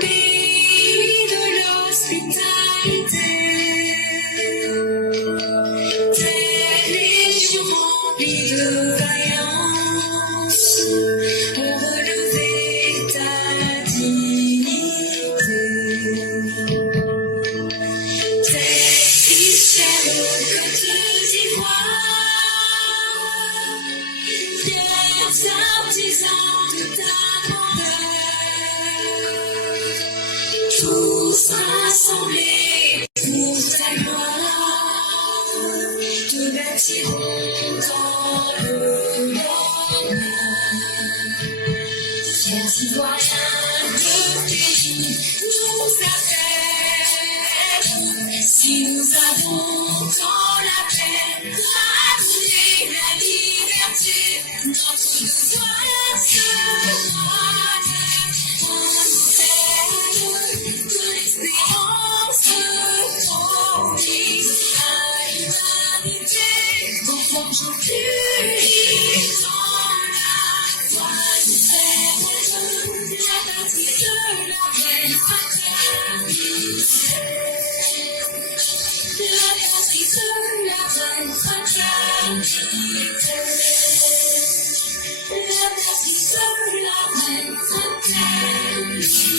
pays de l'hospitalité, tes légions remplies de vaillance ont relevé ta dignité. Tes fichères aux côtes d'Ivoire, fiers artisans de ta grandeur, tous rassemblés pour ta gloire, te bâtiront dans le lendemain. Fiers Ivoiriens de pays, nous appellent. Si nous avons dans la paix, ramener la liberté, notre devoir se noie en nous de l'espérance promise à l'humanité, en forgeant unis dans la foi nouvelle, la patrie de la reine fraternité. La patrie de la reine fraternité. La patrie de la reine fraternité.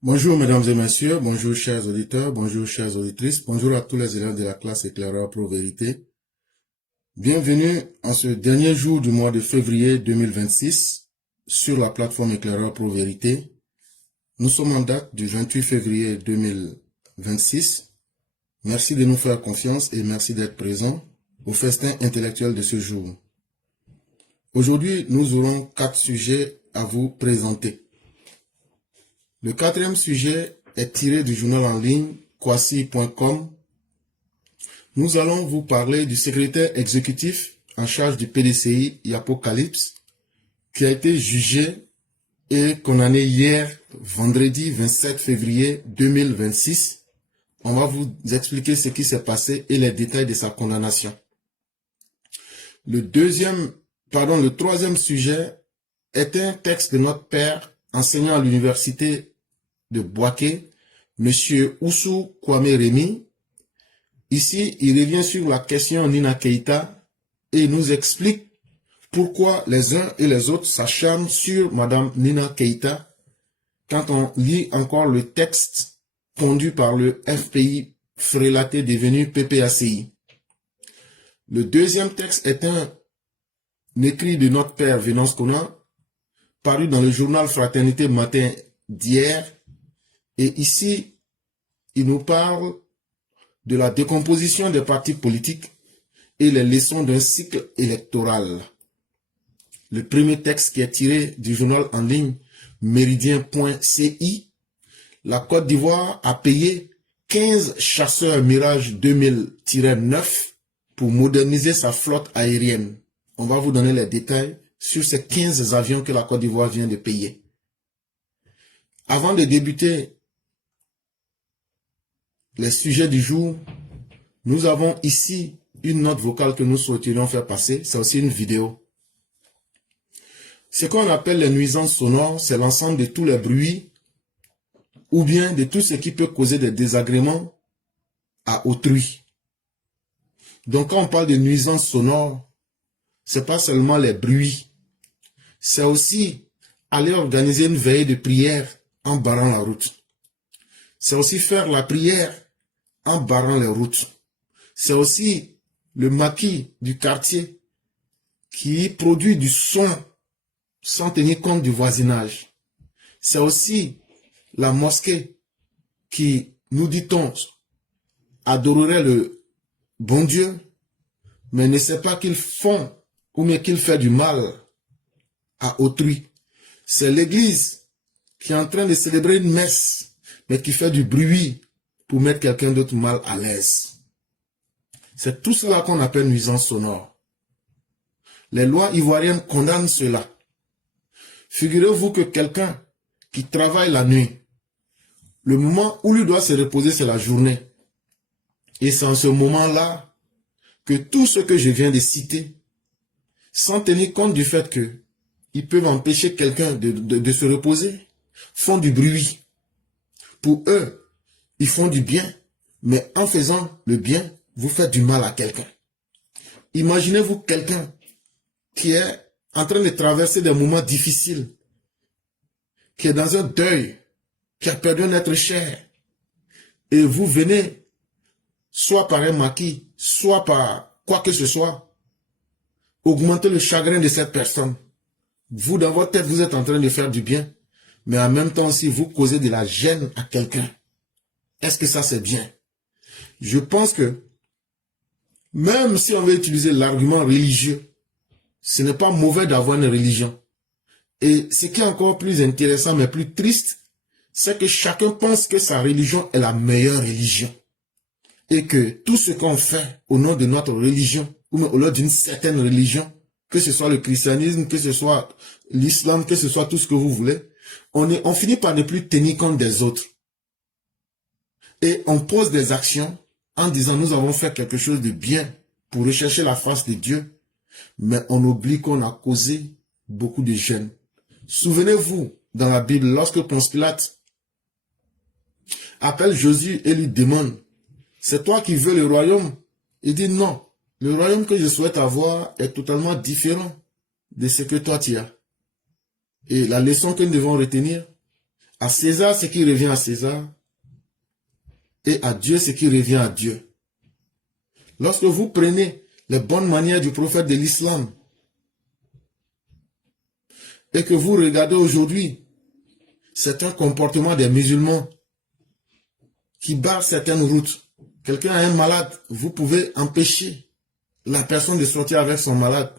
Bonjour mesdames et messieurs, bonjour chers auditeurs, bonjour chères auditrices, bonjour à tous les élèves de la classe Éclaireur Pro Vérité. Bienvenue en ce dernier jour du mois de février 2026 sur la plateforme Éclaireur Pro Vérité. Nous sommes en date du 28 février 2026. Merci de nous faire confiance et merci d'être présents au festin intellectuel de ce jour. Aujourd'hui, nous aurons 4 sujets à vous présenter. Le 4e sujet est tiré du journal en ligne kwasi.com. Nous allons vous parler du secrétaire exécutif en charge du PDCI Apocalypse qui a été jugé et condamné hier, vendredi 27 février 2026. On va vous expliquer ce qui s'est passé et les détails de sa condamnation. Le 3e sujet est un texte de notre père enseignant à l'université de Bouaké, M. Oussou Kwame Rémy. Ici, il revient sur la question Nina Keïta et il nous explique pourquoi les uns et les autres s'acharnent sur Madame Nina Keïta quand on lit encore le texte pondu par le FPI frélaté devenu PPACI. Le 2e texte est un écrit de notre père Venance Konan, paru dans le journal Fraternité Matin d'hier. Et ici, il nous parle de la décomposition des partis politiques et les leçons d'un cycle électoral. Le premier texte qui est tiré du journal en ligne méridien.ci, la Côte d'Ivoire a payé 15 chasseurs Mirage 2000-9 pour moderniser sa flotte aérienne. On va vous donner les détails sur ces 15 avions que la Côte d'Ivoire vient de payer. Avant de débuter les sujets du jour, nous avons ici une note vocale que nous souhaiterions faire passer. C'est aussi une vidéo. Ce qu'on appelle les nuisances sonores, c'est l'ensemble de tous les bruits ou bien de tout ce qui peut causer des désagréments à autrui. Donc quand on parle de nuisances sonores, c'est pas seulement les bruits, c'est aussi aller organiser une veillée de prière en barrant la route. C'est aussi faire la prière en barrant les routes. C'est aussi le maquis du quartier qui produit du son sans tenir compte du voisinage. C'est aussi la mosquée qui, nous dit-on, adorerait le bon Dieu, mais ne sait pas qu'ils font ou bien qu'il fait du mal à autrui. C'est l'église qui est en train de célébrer une messe, mais qui fait du bruit pour mettre quelqu'un d'autre mal à l'aise. C'est tout cela qu'on appelle nuisance sonore. Les lois ivoiriennes condamnent cela. Figurez-vous que quelqu'un qui travaille la nuit, le moment où lui doit se reposer, c'est la journée. Et c'est en ce moment-là que tout ce que je viens de citer sans tenir compte du fait que ils peuvent empêcher quelqu'un de se reposer, font du bruit. Pour eux, ils font du bien, mais en faisant le bien, vous faites du mal à quelqu'un. Imaginez-vous quelqu'un qui est en train de traverser des moments difficiles, qui est dans un deuil, qui a perdu un être cher, et vous venez, soit par un maquis, soit par quoi que ce soit, augmenter le chagrin de cette personne. Vous, dans votre tête, vous êtes en train de faire du bien, mais en même temps aussi, vous causez de la gêne à quelqu'un. Est-ce que ça, c'est bien? Je pense que, même si on veut utiliser l'argument religieux, ce n'est pas mauvais d'avoir une religion. Et ce qui est encore plus intéressant, mais plus triste, c'est que chacun pense que sa religion est la meilleure religion. Et que tout ce qu'on fait au nom de notre religion, ou au nom d'une certaine religion, que ce soit le christianisme, que ce soit l'islam, que ce soit tout ce que vous voulez, on finit par ne plus tenir compte des autres. Et on pose des actions en disant nous avons fait quelque chose de bien pour rechercher la face de Dieu, mais on oublie qu'on a causé beaucoup de gêne. Souvenez-vous, dans la Bible, lorsque Ponce Pilate appelle Jésus et lui demande, c'est toi qui veux le royaume? Il dit non, le royaume que je souhaite avoir est totalement différent de ce que toi tu as. Et la leçon que nous devons retenir, à César ce qui revient à César, et à Dieu ce qui revient à Dieu. Lorsque vous prenez les bonnes manières du prophète de l'islam, et que vous regardez aujourd'hui, c'est un comportement des musulmans qui barre certaines routes. Quelqu'un a un malade, vous pouvez empêcher la personne de sortir avec son malade.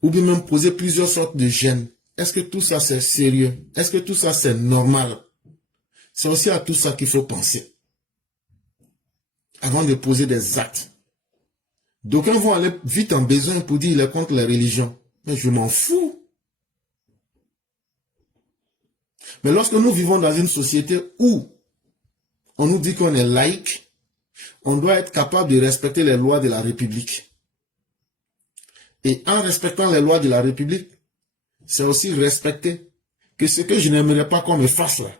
Ou bien même poser plusieurs sortes de gênes. Est-ce que tout ça c'est sérieux? Est-ce que tout ça c'est normal? C'est aussi à tout ça qu'il faut penser. Avant de poser des actes. D'aucuns vont aller vite en besoin pour dire qu'il est contre les religions. Mais je m'en fous. Mais lorsque nous vivons dans une société où on nous dit qu'on est laïque, on doit être capable de respecter les lois de la République. Et en respectant les lois de la République, c'est aussi respecter que ce que je n'aimerais pas qu'on me fasse là,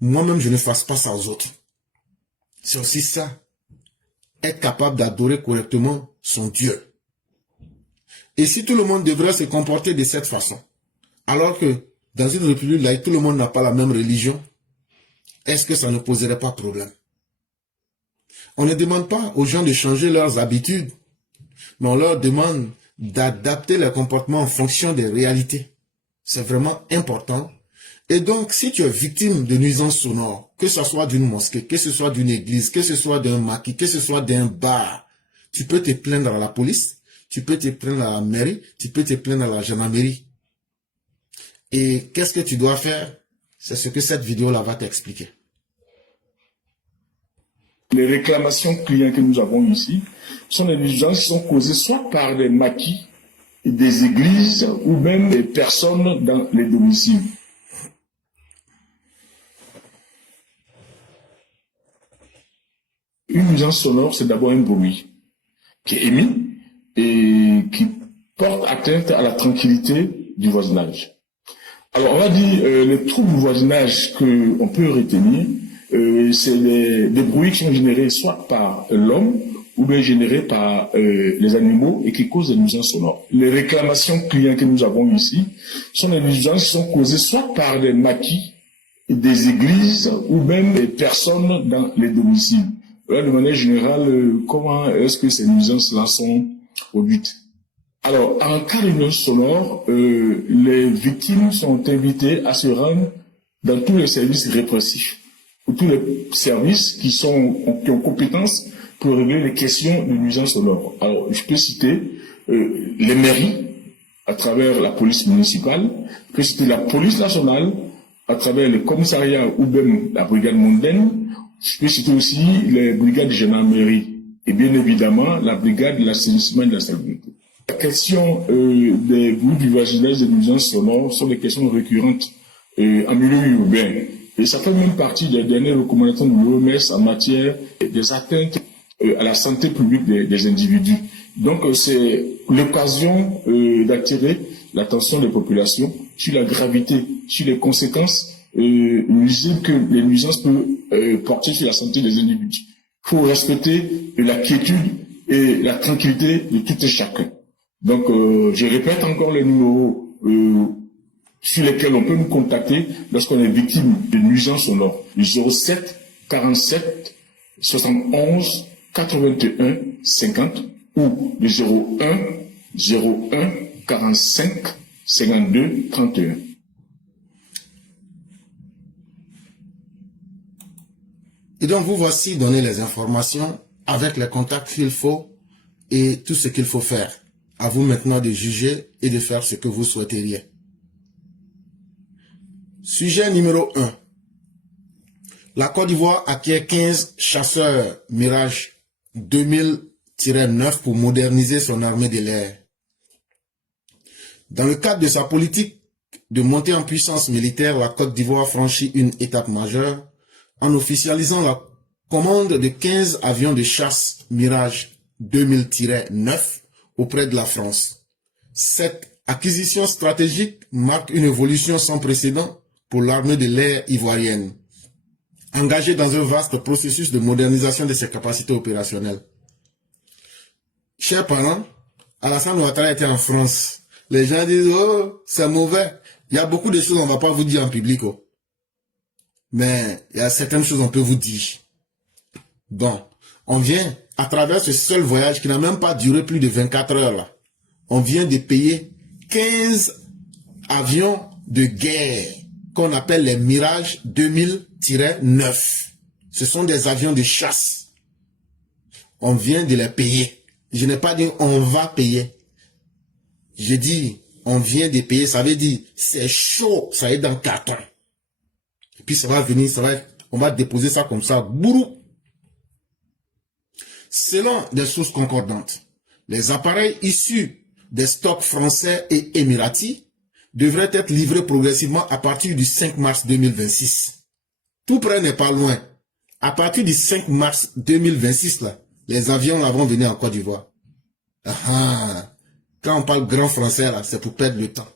moi-même je ne fasse pas ça aux autres. C'est aussi ça. Être capable d'adorer correctement son Dieu. Et si tout le monde devrait se comporter de cette façon, alors que dans une république laïque, tout le monde n'a pas la même religion, est-ce que ça ne poserait pas problème? On ne demande pas aux gens de changer leurs habitudes, mais on leur demande d'adapter leur comportement en fonction des réalités. C'est vraiment important. Et donc, si tu es victime de nuisances sonores, que ce soit d'une mosquée, que ce soit d'une église, que ce soit d'un maquis, que ce soit d'un bar, tu peux te plaindre à la police, tu peux te plaindre à la mairie, tu peux te plaindre à la gendarmerie. Et qu'est-ce que tu dois faire? C'est ce que cette vidéo-là va t'expliquer. Les réclamations clients que nous avons ici sont des nuisances qui sont causées soit par des maquis, des églises ou même des personnes dans les domiciles. Une nuisance sonore, c'est d'abord un bruit qui est émis et qui porte atteinte à la tranquillité du voisinage. Alors, on va dire les troubles du voisinage qu'on peut retenir, c'est des bruits qui sont générés soit par l'homme ou bien générés par les animaux et qui causent des nuisances sonores. Les réclamations clients que nous avons ici sont des nuisances qui sont causées soit par des maquis, des églises ou même des personnes dans les domiciles. Là, de manière générale, comment est-ce que ces nuisances-là sont produites? Alors, en cas de nuisance sonore, les victimes sont invitées à se rendre dans tous les services répressifs, ou tous les services qui ont compétence pour régler les questions de nuisance sonore. Alors, je peux citer les mairies, à travers la police municipale, je peux citer la police nationale, à travers les commissariats ou même la brigade mondaine. Je peux citer aussi les brigades de gendarmerie et bien évidemment la brigade de l'assainissement et de la salubrité. La question des bruits du voisinage des nuisances sonores sont des questions récurrentes en milieu urbain. Et ça fait même partie des dernières recommandations de l'OMS en matière des atteintes à la santé publique des individus. Donc, c'est l'occasion d'attirer l'attention des populations sur la gravité, sur les conséquences nuisibles que les nuisances peuvent porter sur la santé des individus. Il faut respecter la quiétude et la tranquillité de tout et chacun. Donc, je répète encore les numéros sur lesquels on peut nous contacter lorsqu'on est victime de nuisances sonores. Le 07 47 71 81 50 ou le 01 01 45 52 31. Et donc, vous voici donner les informations avec les contacts qu'il faut et tout ce qu'il faut faire. À vous maintenant de juger et de faire ce que vous souhaiteriez. Sujet numéro 1. La Côte d'Ivoire acquiert 15 chasseurs Mirage 2000-9 pour moderniser son armée de l'air. Dans le cadre de sa politique de montée en puissance militaire, la Côte d'Ivoire franchit une étape majeure en officialisant la commande de 15 avions de chasse Mirage 2000-9 auprès de la France. Cette acquisition stratégique marque une évolution sans précédent pour l'armée de l'air ivoirienne, engagée dans un vaste processus de modernisation de ses capacités opérationnelles. Chers parents, Alassane Ouattara était en France. Les gens disent, oh, c'est mauvais. Il y a beaucoup de choses qu'on ne va pas vous dire en public. Oh. Mais il y a certaines choses qu'on peut vous dire. Bon, on vient, à travers ce seul voyage qui n'a même pas duré plus de 24 heures là, on vient de payer 15 avions de guerre qu'on appelle les Mirage 2000-9. Ce sont des avions de chasse. On vient de les payer. Je n'ai pas dit on va payer. J'ai dit on vient de payer. Ça veut dire c'est chaud, ça est dans le carton. Et puis ça va venir, on va déposer ça comme ça. Bourou. Selon des sources concordantes, les appareils issus des stocks français et émiratis devrait être livré progressivement à partir du 5 mars 2026. Tout près n'est pas loin. À partir du 5 mars 2026, là, les avions là vont venir en Côte d'Ivoire. Quand on parle grand français, là, c'est pour perdre le temps.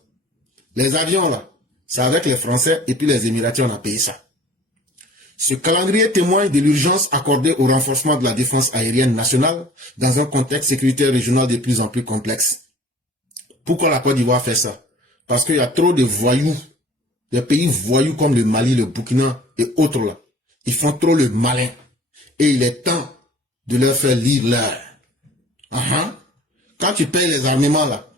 Les avions, là, c'est avec les Français et puis les Émiratis, on a payé ça. Ce calendrier témoigne de l'urgence accordée au renforcement de la défense aérienne nationale dans un contexte sécuritaire régional de plus en plus complexe. Pourquoi la Côte d'Ivoire fait ça? Parce qu'il y a trop de voyous, des pays voyous comme le Mali, le Burkina et autres là. Ils font trop le malin. Et il est temps de leur faire lire l'heure. Quand tu payes les armements là,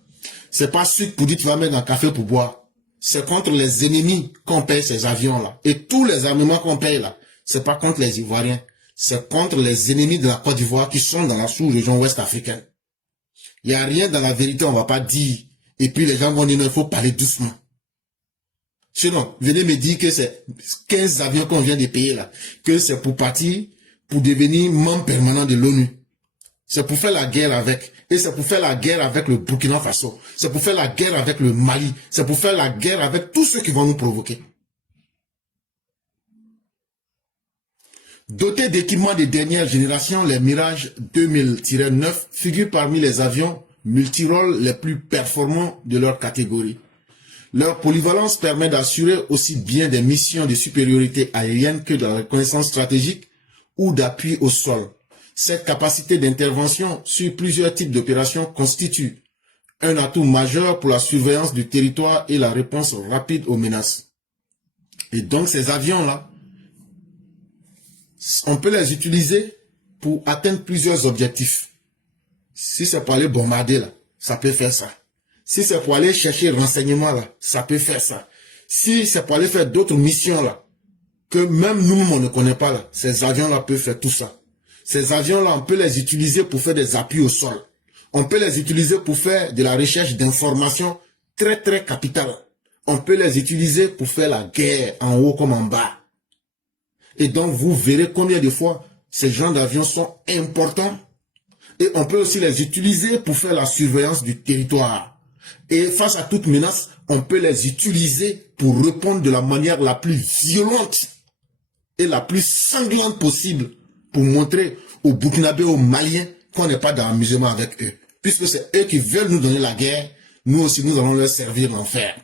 c'est pas suite pour dire tu vas mettre dans le café pour boire. C'est contre les ennemis qu'on paye ces avions là. Et tous les armements qu'on paye là, c'est pas contre les Ivoiriens. C'est contre les ennemis de la Côte d'Ivoire qui sont dans la sous-région ouest africaine. Il n'y a rien dans la vérité, on va pas dire. Et puis les gens vont dire, non, il faut parler doucement. Sinon, venez me dire que c'est 15 avions qu'on vient de payer là, que c'est pour partir, pour devenir membre permanent de l'ONU. C'est pour faire la guerre avec. Et c'est pour faire la guerre avec le Burkina Faso. C'est pour faire la guerre avec le Mali. C'est pour faire la guerre avec tous ceux qui vont nous provoquer. Dotés d'équipements de dernière génération, les Mirage 2000-9 figurent parmi les avions multirôles les plus performants de leur catégorie. Leur polyvalence permet d'assurer aussi bien des missions de supériorité aérienne que de la reconnaissance stratégique ou d'appui au sol. Cette capacité d'intervention sur plusieurs types d'opérations constitue un atout majeur pour la surveillance du territoire et la réponse rapide aux menaces. Et donc ces avions-là, on peut les utiliser pour atteindre plusieurs objectifs. Si c'est pour aller bombarder, là, ça peut faire ça. Si c'est pour aller chercher renseignements, là, ça peut faire ça. Si c'est pour aller faire d'autres missions, là, que même nous, on ne connaît pas, là, ces avions-là peuvent faire tout ça. Ces avions-là, on peut les utiliser pour faire des appuis au sol. On peut les utiliser pour faire de la recherche d'informations très, très capitales. On peut les utiliser pour faire la guerre en haut comme en bas. Et donc, vous verrez combien de fois ces genres d'avions sont importants. Et on peut aussi les utiliser pour faire la surveillance du territoire. Et face à toute menace, on peut les utiliser pour répondre de la manière la plus violente et la plus sanglante possible pour montrer aux Burkinabés, aux Maliens qu'on n'est pas dans l'amusement avec eux. puisque c'est eux qui veulent nous donner la guerre, nous aussi nous allons leur servir l'enfer.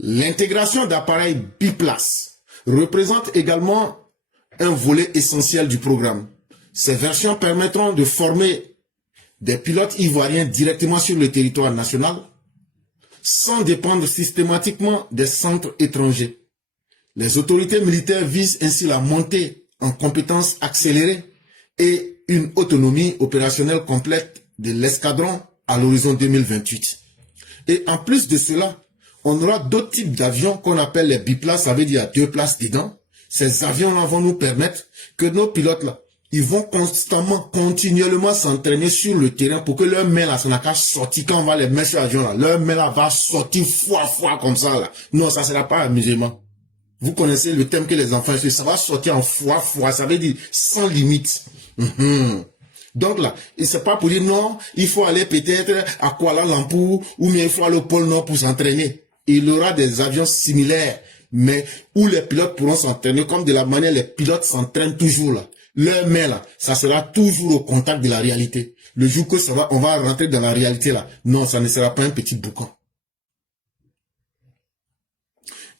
L'intégration d'appareils biplaces représente également un volet essentiel du programme. Ces versions permettront de former des pilotes ivoiriens directement sur le territoire national, sans dépendre systématiquement des centres étrangers. Les autorités militaires visent ainsi la montée en compétences accélérées et une autonomie opérationnelle complète de l'escadron à l'horizon 2028. Et en plus de cela, on aura d'autres types d'avions qu'on appelle les biplaces, ça veut dire 2 places dedans. Ces avions-là vont nous permettre que nos pilotes-là, ils vont constamment, continuellement s'entraîner sur le terrain pour que leur main là, ça n'a qu'à sortir quand on va les mettre sur l'avion là. Leur main là va sortir fois comme ça là. Non, ça ne sera pas amusement. Vous connaissez le thème que les enfants utilisent, ça va sortir en fois, ça veut dire sans limite. Donc là, c'est pas pour dire non, il faut aller peut-être à Kuala Lumpur ou bien il faut aller au pôle Nord pour s'entraîner. Il y aura des avions similaires, mais où les pilotes pourront s'entraîner comme de la manière les pilotes s'entraînent toujours là. Leur main là, ça sera toujours au contact de la réalité. Le jour que on va rentrer dans la réalité là, non, ça ne sera pas un petit boucan.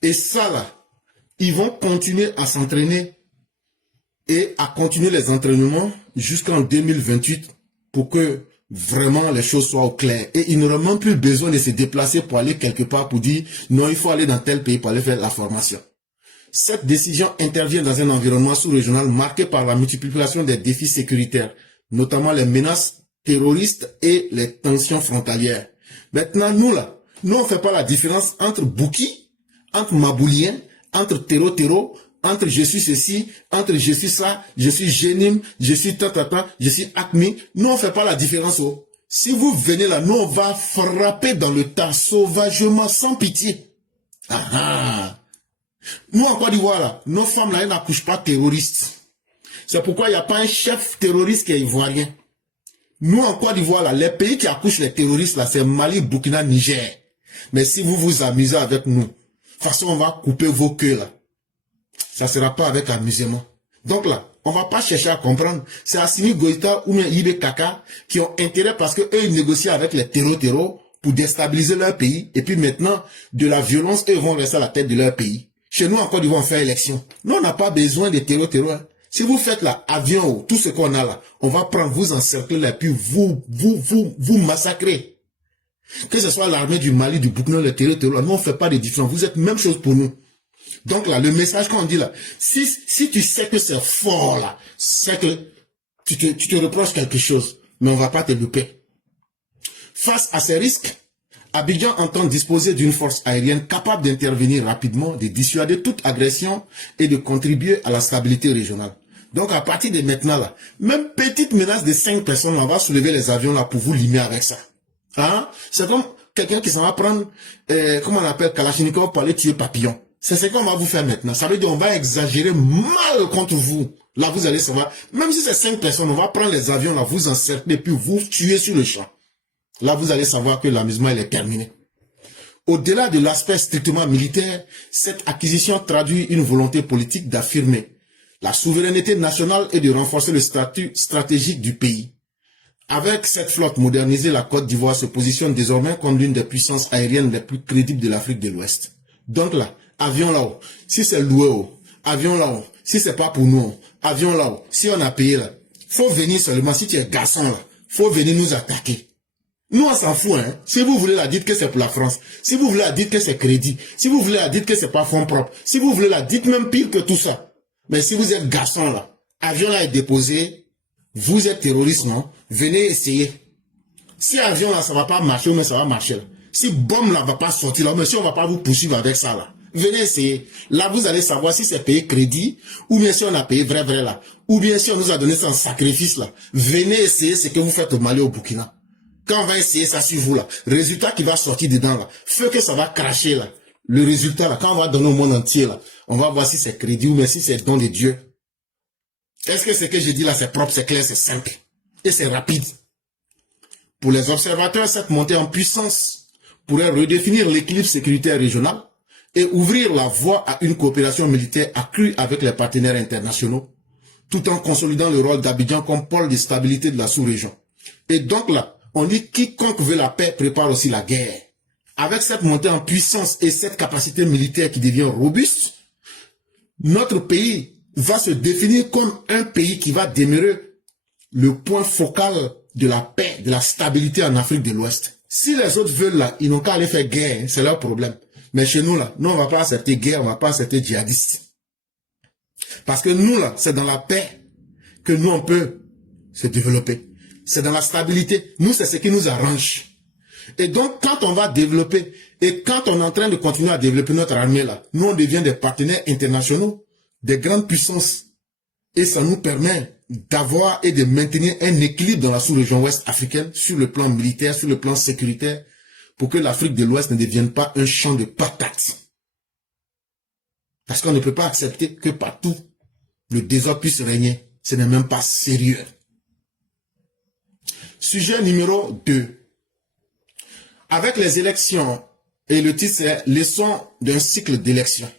Et ça là, ils vont continuer à s'entraîner et à continuer les entraînements jusqu'en 2028 pour que vraiment les choses soient au clair. Et ils n'auront même plus besoin de se déplacer pour aller quelque part pour dire non, il faut aller dans tel pays pour aller faire la formation. Cette décision intervient dans un environnement sous-régional marqué par la multiplication des défis sécuritaires, notamment les menaces terroristes et les tensions frontalières. Maintenant, nous on ne fait pas la différence entre Bouki, entre Maboulien, entre Terro, entre je suis ceci, entre je suis ça, je suis Génim, je suis Tatata, je suis Acmi. Nous, on ne fait pas la différence. Si vous venez là, nous, on va frapper dans le tas sauvagement, sans pitié. Nous, en Côte d'Ivoire, là, nos femmes, là, elles n'accouchent pas terroristes. C'est pourquoi il n'y a pas un chef terroriste qui est ivoirien. Nous, en Côte d'Ivoire, là, les pays qui accouchent les terroristes, là, c'est Mali, Burkina, Niger. Mais si vous vous amusez avec nous, de toute façon, on va couper vos queues, là. Ça ne sera pas avec amusement. Donc là, on ne va pas chercher à comprendre. C'est Assimi Goïta ou bien Ibe Kaka qui ont intérêt parce qu'eux, ils négocient avec les terreaux pour déstabiliser leur pays. Et puis maintenant, de la violence, eux vont rester à la tête de leur pays. Chez nous, encore, ils vont faire élection. Nous, on n'a pas besoin de terreaux. Si vous faites là, avion, tout ce qu'on a là, on va prendre, vous encercler là, puis vous massacrer. Que ce soit l'armée du Mali, du Burkina, les terreaux, nous, on ne fait pas de différence. Vous êtes même chose pour nous. Donc là, le message qu'on dit là, si tu sais que c'est fort là, c'est que tu te reproches quelque chose, mais on va pas te louper. Face à ces risques, Abidjan entend disposer d'une force aérienne capable d'intervenir rapidement, de dissuader toute agression et de contribuer à la stabilité régionale. Donc à partir de maintenant là, même petite menace de 5 personnes, on va soulever les avions là pour vous limer avec ça. Hein? C'est comme quelqu'un qui s'en va prendre, comment on appelle, Kalachnikov pour aller tuer papillon. C'est ce qu'on va vous faire maintenant. Ça veut dire qu'on va exagérer mal contre vous. Là, vous allez savoir. Même si c'est 5 personnes, on va prendre les avions, là, vous encercler, puis vous tuer sur le champ. Là, vous allez savoir que l'amusement, il est terminé. Au-delà de l'aspect strictement militaire, cette acquisition traduit une volonté politique d'affirmer la souveraineté nationale et de renforcer le statut stratégique du pays. Avec cette flotte modernisée, la Côte d'Ivoire se positionne désormais comme l'une des puissances aériennes les plus crédibles de l'Afrique de l'Ouest. Donc là, avion là-haut, si c'est loué, avion là-haut, si c'est pas pour nous, avion là-haut, si on a payé là, faut venir seulement, si tu es garçon là, faut venir nous attaquer. Nous on s'en fout, hein. Si vous voulez la dites que c'est pour la France, si vous voulez la dites que c'est crédit, si vous voulez la dites que c'est pas fonds propres, si vous voulez la dites même pire que tout ça. Mais si vous êtes garçon là, avion là est déposé, vous êtes terroriste, non? Venez essayer. Si avion là, ça va pas marcher, mais ça va marcher là. Si bombe là va pas sortir là, mais si on va pas vous poursuivre avec ça là. Venez essayer. Là, vous allez savoir si c'est payé crédit, ou bien si on a payé vrai là, ou bien si on nous a donné ça en sacrifice là. Venez essayer ce que vous faites au Mali, au Burkina. Quand on va essayer ça sur vous là, résultat qui va sortir dedans là, fait que ça va cracher là. Le résultat là, quand on va donner au monde entier là, on va voir si c'est crédit ou bien si c'est don de Dieu. Est-ce que ce que je dis là, c'est propre, c'est clair, c'est simple, et c'est rapide. Pour les observateurs, cette montée en puissance pourrait redéfinir l'équilibre sécuritaire régional, et ouvrir la voie à une coopération militaire accrue avec les partenaires internationaux, tout en consolidant le rôle d'Abidjan comme pôle de stabilité de la sous-région. Et donc là, on dit quiconque veut la paix prépare aussi la guerre. Avec cette montée en puissance et cette capacité militaire qui devient robuste, notre pays va se définir comme un pays qui va demeurer le point focal de la paix, de la stabilité en Afrique de l'Ouest. Si les autres veulent là, ils n'ont qu'à aller faire guerre, c'est leur problème. Mais chez nous là, nous on va pas accepter guerre, on va pas accepter djihadistes. Parce que nous là, c'est dans la paix que nous on peut se développer. C'est dans la stabilité. Nous, c'est ce qui nous arrange. Et donc, quand on va développer, et quand on est en train de continuer à développer notre armée là, nous on devient des partenaires internationaux, des grandes puissances. Et ça nous permet d'avoir et de maintenir un équilibre dans la sous-région ouest africaine, sur le plan militaire, sur le plan sécuritaire, pour que l'Afrique de l'Ouest ne devienne pas un champ de patates. Parce qu'on ne peut pas accepter que partout, le désordre puisse régner. Ce n'est même pas sérieux. Sujet numéro 2. Avec les élections, et le titre c'est « Leçon d'un cycle d'élections ».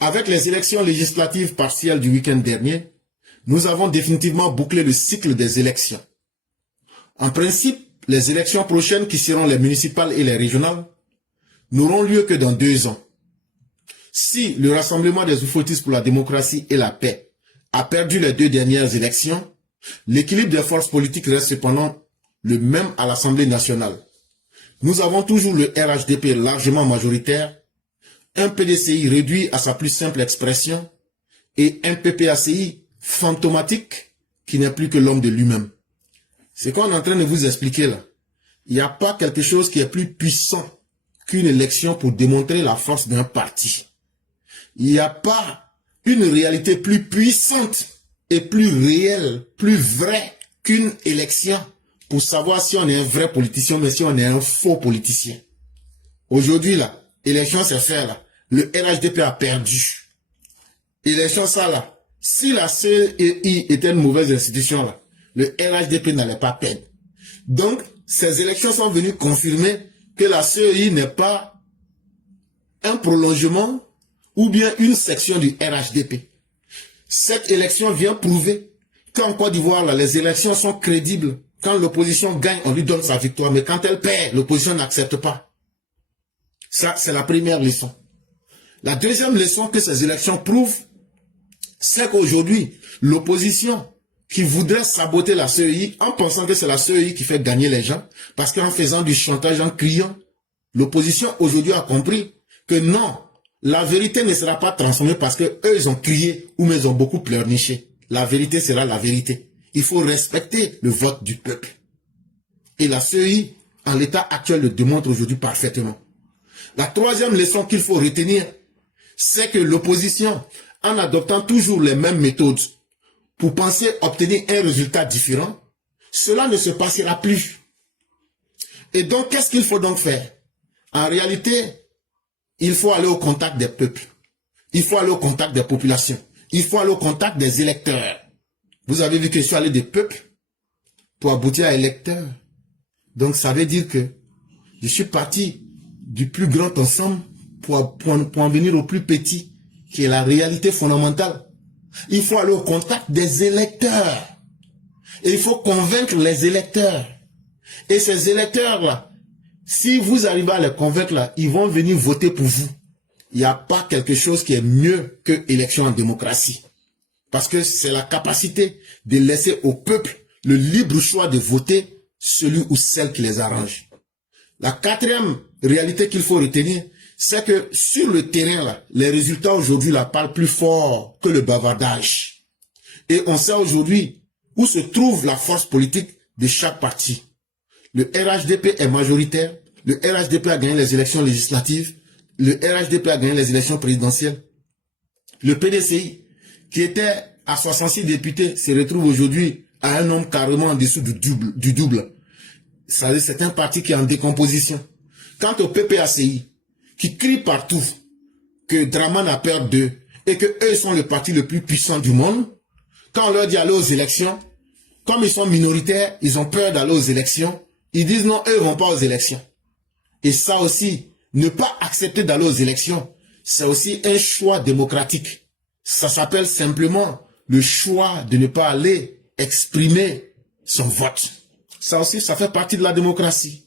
Avec les élections législatives partielles du week-end dernier, nous avons définitivement bouclé le cycle des élections. En principe, les élections prochaines qui seront les municipales et les régionales n'auront lieu que dans 2 ans. Si le Rassemblement des Oufouettistes pour la démocratie et la paix a perdu les 2 dernières élections, l'équilibre des forces politiques reste cependant le même à l'Assemblée nationale. Nous avons toujours le RHDP largement majoritaire, un PDCI réduit à sa plus simple expression et un PPACI fantomatique qui n'est plus que l'homme de lui-même. C'est qu'on est en train de vous expliquer là. Il n'y a pas quelque chose qui est plus puissant qu'une élection pour démontrer la force d'un parti. Il n'y a pas une réalité plus puissante et plus réelle, plus vraie qu'une élection pour savoir si on est un vrai politicien, mais si on est un faux politicien. Aujourd'hui, là, élection c'est faire, là. Le RHDP a perdu. Élection ça, là. Si la CEI était une mauvaise institution, là, le RHDP n'allait pas perdre. Donc, ces élections sont venues confirmer que la CEI n'est pas un prolongement ou bien une section du RHDP. Cette élection vient prouver qu'en Côte d'Ivoire, là, les élections sont crédibles. Quand l'opposition gagne, on lui donne sa victoire. Mais quand elle perd, l'opposition n'accepte pas. Ça, c'est la première leçon. La deuxième leçon que ces élections prouvent, c'est qu'aujourd'hui, l'opposition qui voudrait saboter la CEI en pensant que c'est la CEI qui fait gagner les gens, parce qu'en faisant du chantage, en criant, l'opposition aujourd'hui a compris que non, la vérité ne sera pas transformée parce que eux ils ont crié ou mais ils ont beaucoup pleurniché. La vérité sera la vérité. Il faut respecter le vote du peuple. Et la CEI, en l'état actuel, le démontre aujourd'hui parfaitement. La troisième leçon qu'il faut retenir, c'est que l'opposition, en adoptant toujours les mêmes méthodes pour penser obtenir un résultat différent, cela ne se passera plus. Et donc, qu'est-ce qu'il faut donc faire? En réalité, il faut aller au contact des peuples. Il faut aller au contact des populations. Il faut aller au contact des électeurs. Vous avez vu que je suis allé des peuples pour aboutir à électeurs. Donc, ça veut dire que je suis parti du plus grand ensemble pour en venir au plus petit, qui est la réalité fondamentale. Il faut aller au contact des électeurs. Et il faut convaincre les électeurs. Et ces électeurs-là, si vous arrivez à les convaincre, là, ils vont venir voter pour vous. Il n'y a pas quelque chose qui est mieux que élection en démocratie. Parce que c'est la capacité de laisser au peuple le libre choix de voter celui ou celle qui les arrange. La quatrième réalité qu'il faut retenir, c'est que sur le terrain, là, les résultats aujourd'hui là parlent plus fort que le bavardage. Et on sait aujourd'hui où se trouve la force politique de chaque parti. Le RHDP est majoritaire. Le RHDP a gagné les élections législatives. Le RHDP a gagné les élections présidentielles. Le PDCI, qui était à 66 députés, se retrouve aujourd'hui à un nombre carrément en dessous du double. C'est un parti qui est en décomposition. Quant au PPACI, qui crie partout que Draman a peur d'eux et que eux sont le parti le plus puissant du monde, quand on leur dit aller aux élections, comme ils sont minoritaires, ils ont peur d'aller aux élections, ils disent non, eux ne vont pas aux élections. Et ça aussi, ne pas accepter d'aller aux élections, c'est aussi un choix démocratique. Ça s'appelle simplement le choix de ne pas aller exprimer son vote. Ça aussi, ça fait partie de la démocratie.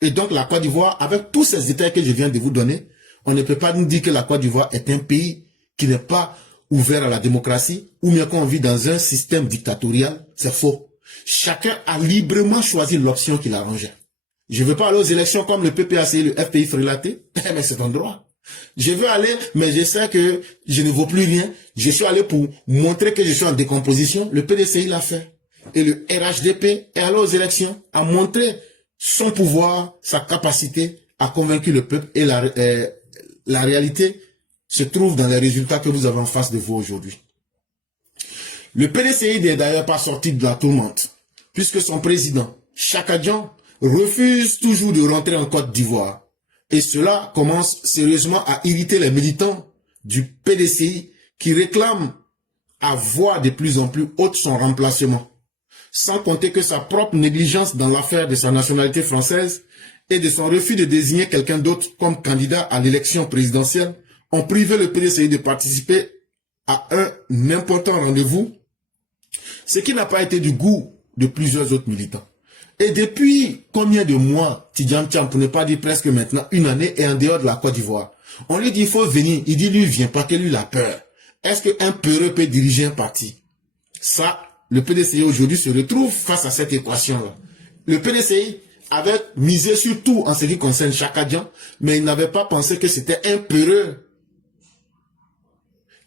Et donc, la Côte d'Ivoire, avec tous ces détails que je viens de vous donner, on ne peut pas nous dire que la Côte d'Ivoire est un pays qui n'est pas ouvert à la démocratie, ou bien qu'on vit dans un système dictatorial. C'est faux. Chacun a librement choisi l'option qui l'arrangeait. Je veux pas aller aux élections comme le PPAC et le FPI Frélaté, mais c'est un droit. Je veux aller, mais je sais que je ne vaux plus rien. Je suis allé pour montrer que je suis en décomposition. Le PDCI l'a fait. Et le RHDP est allé aux élections, a montré son pouvoir, sa capacité à convaincre le peuple. Et la réalité se trouve dans les résultats que vous avez en face de vous aujourd'hui. Le PDCI n'est d'ailleurs pas sorti de la tourmente, puisque son président, Chaka Dian, refuse toujours de rentrer en Côte d'Ivoire. Et cela commence sérieusement à irriter les militants du PDCI qui réclament à voix de plus en plus haute son remplacement. Sans compter que sa propre négligence dans l'affaire de sa nationalité française et de son refus de désigner quelqu'un d'autre comme candidat à l'élection présidentielle ont privé le PDCI de participer à un important rendez-vous, ce qui n'a pas été du goût de plusieurs autres militants. Et depuis combien de mois, Tidjane Thiam, pour ne pas dire presque maintenant, une année, est en dehors de la Côte d'Ivoire. On lui dit il faut venir, il dit lui vient pas, que lui il a peur. Est-ce qu'un peureux peut diriger un parti? Ça, le PDCI aujourd'hui se retrouve face à cette équation-là. Le PDCI avait misé sur tout en ce qui concerne Chaka Dian, mais il n'avait pas pensé que c'était un peureux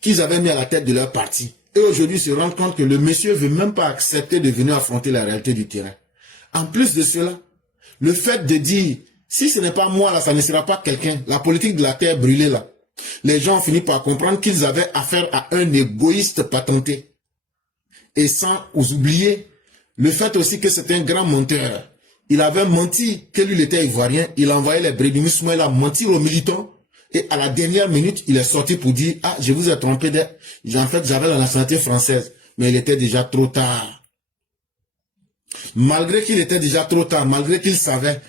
qu'ils avaient mis à la tête de leur parti. Et aujourd'hui, ils se rendent compte que le monsieur veut même pas accepter de venir affronter la réalité du terrain. En plus de cela, le fait de dire, si ce n'est pas moi là, ça ne sera pas quelqu'un, la politique de la terre brûlée là, les gens ont fini par comprendre qu'ils avaient affaire à un égoïste patenté. Et sans oublier le fait aussi que c'est un grand menteur. Il avait menti que lui il était ivoirien, il a envoyé les brebis, il a menti aux militants. Et à la dernière minute, il est sorti pour dire, ah, je vous ai trompé, en fait, j'avais la nationalité française. Mais il était déjà trop tard. Malgré qu'il était déjà trop tard, malgré qu'il savait,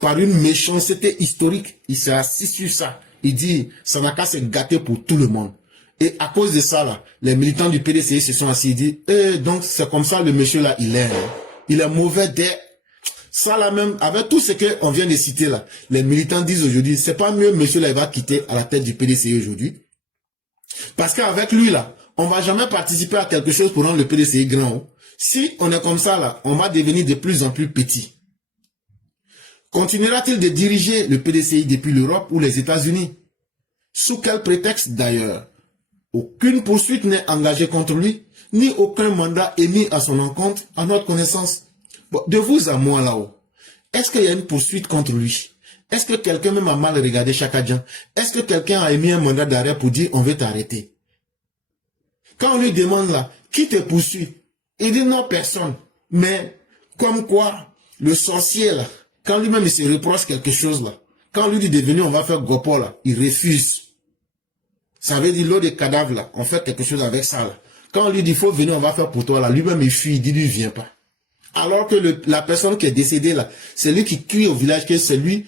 par une méchanceté historique, il s'est assis sur ça. Il dit, ça n'a qu'à se gâter pour tout le monde. Et à cause de ça, là, les militants du PDCI se sont assis et dit, donc c'est comme ça le monsieur là, il est mauvais dès... Ça là même, avec tout ce qu'on vient de citer là, les militants disent aujourd'hui, c'est pas mieux monsieur là, il va quitter à la tête du PDCI aujourd'hui. Parce qu'avec lui là, on va jamais participer à quelque chose pour rendre le PDCI grand. Si on est comme ça là, on va devenir de plus en plus petit. Continuera-t-il de diriger le PDCI depuis l'Europe ou les États-Unis? Sous quel prétexte d'ailleurs? Aucune poursuite n'est engagée contre lui, ni aucun mandat émis à son encontre, à notre connaissance. Bon, de vous à moi là-haut, est-ce qu'il y a une poursuite contre lui? Est-ce que quelqu'un même a mal regardé Chaka Dian? Est-ce que quelqu'un a émis un mandat d'arrêt pour dire on veut t'arrêter? Quand on lui demande là, qui te poursuit? Il dit non, personne. Mais comme quoi, le sorcier là, quand lui-même il se reproche quelque chose là, quand on lui dit de venir, on va faire gopo là, il refuse. Ça veut dire l'eau des cadavres là, on fait quelque chose avec ça là. Quand on lui dit il faut venir, on va faire pour toi là, lui-même il fuit, il dit lui viens pas. Alors que la personne qui est décédée là, c'est lui qui crie au village que c'est lui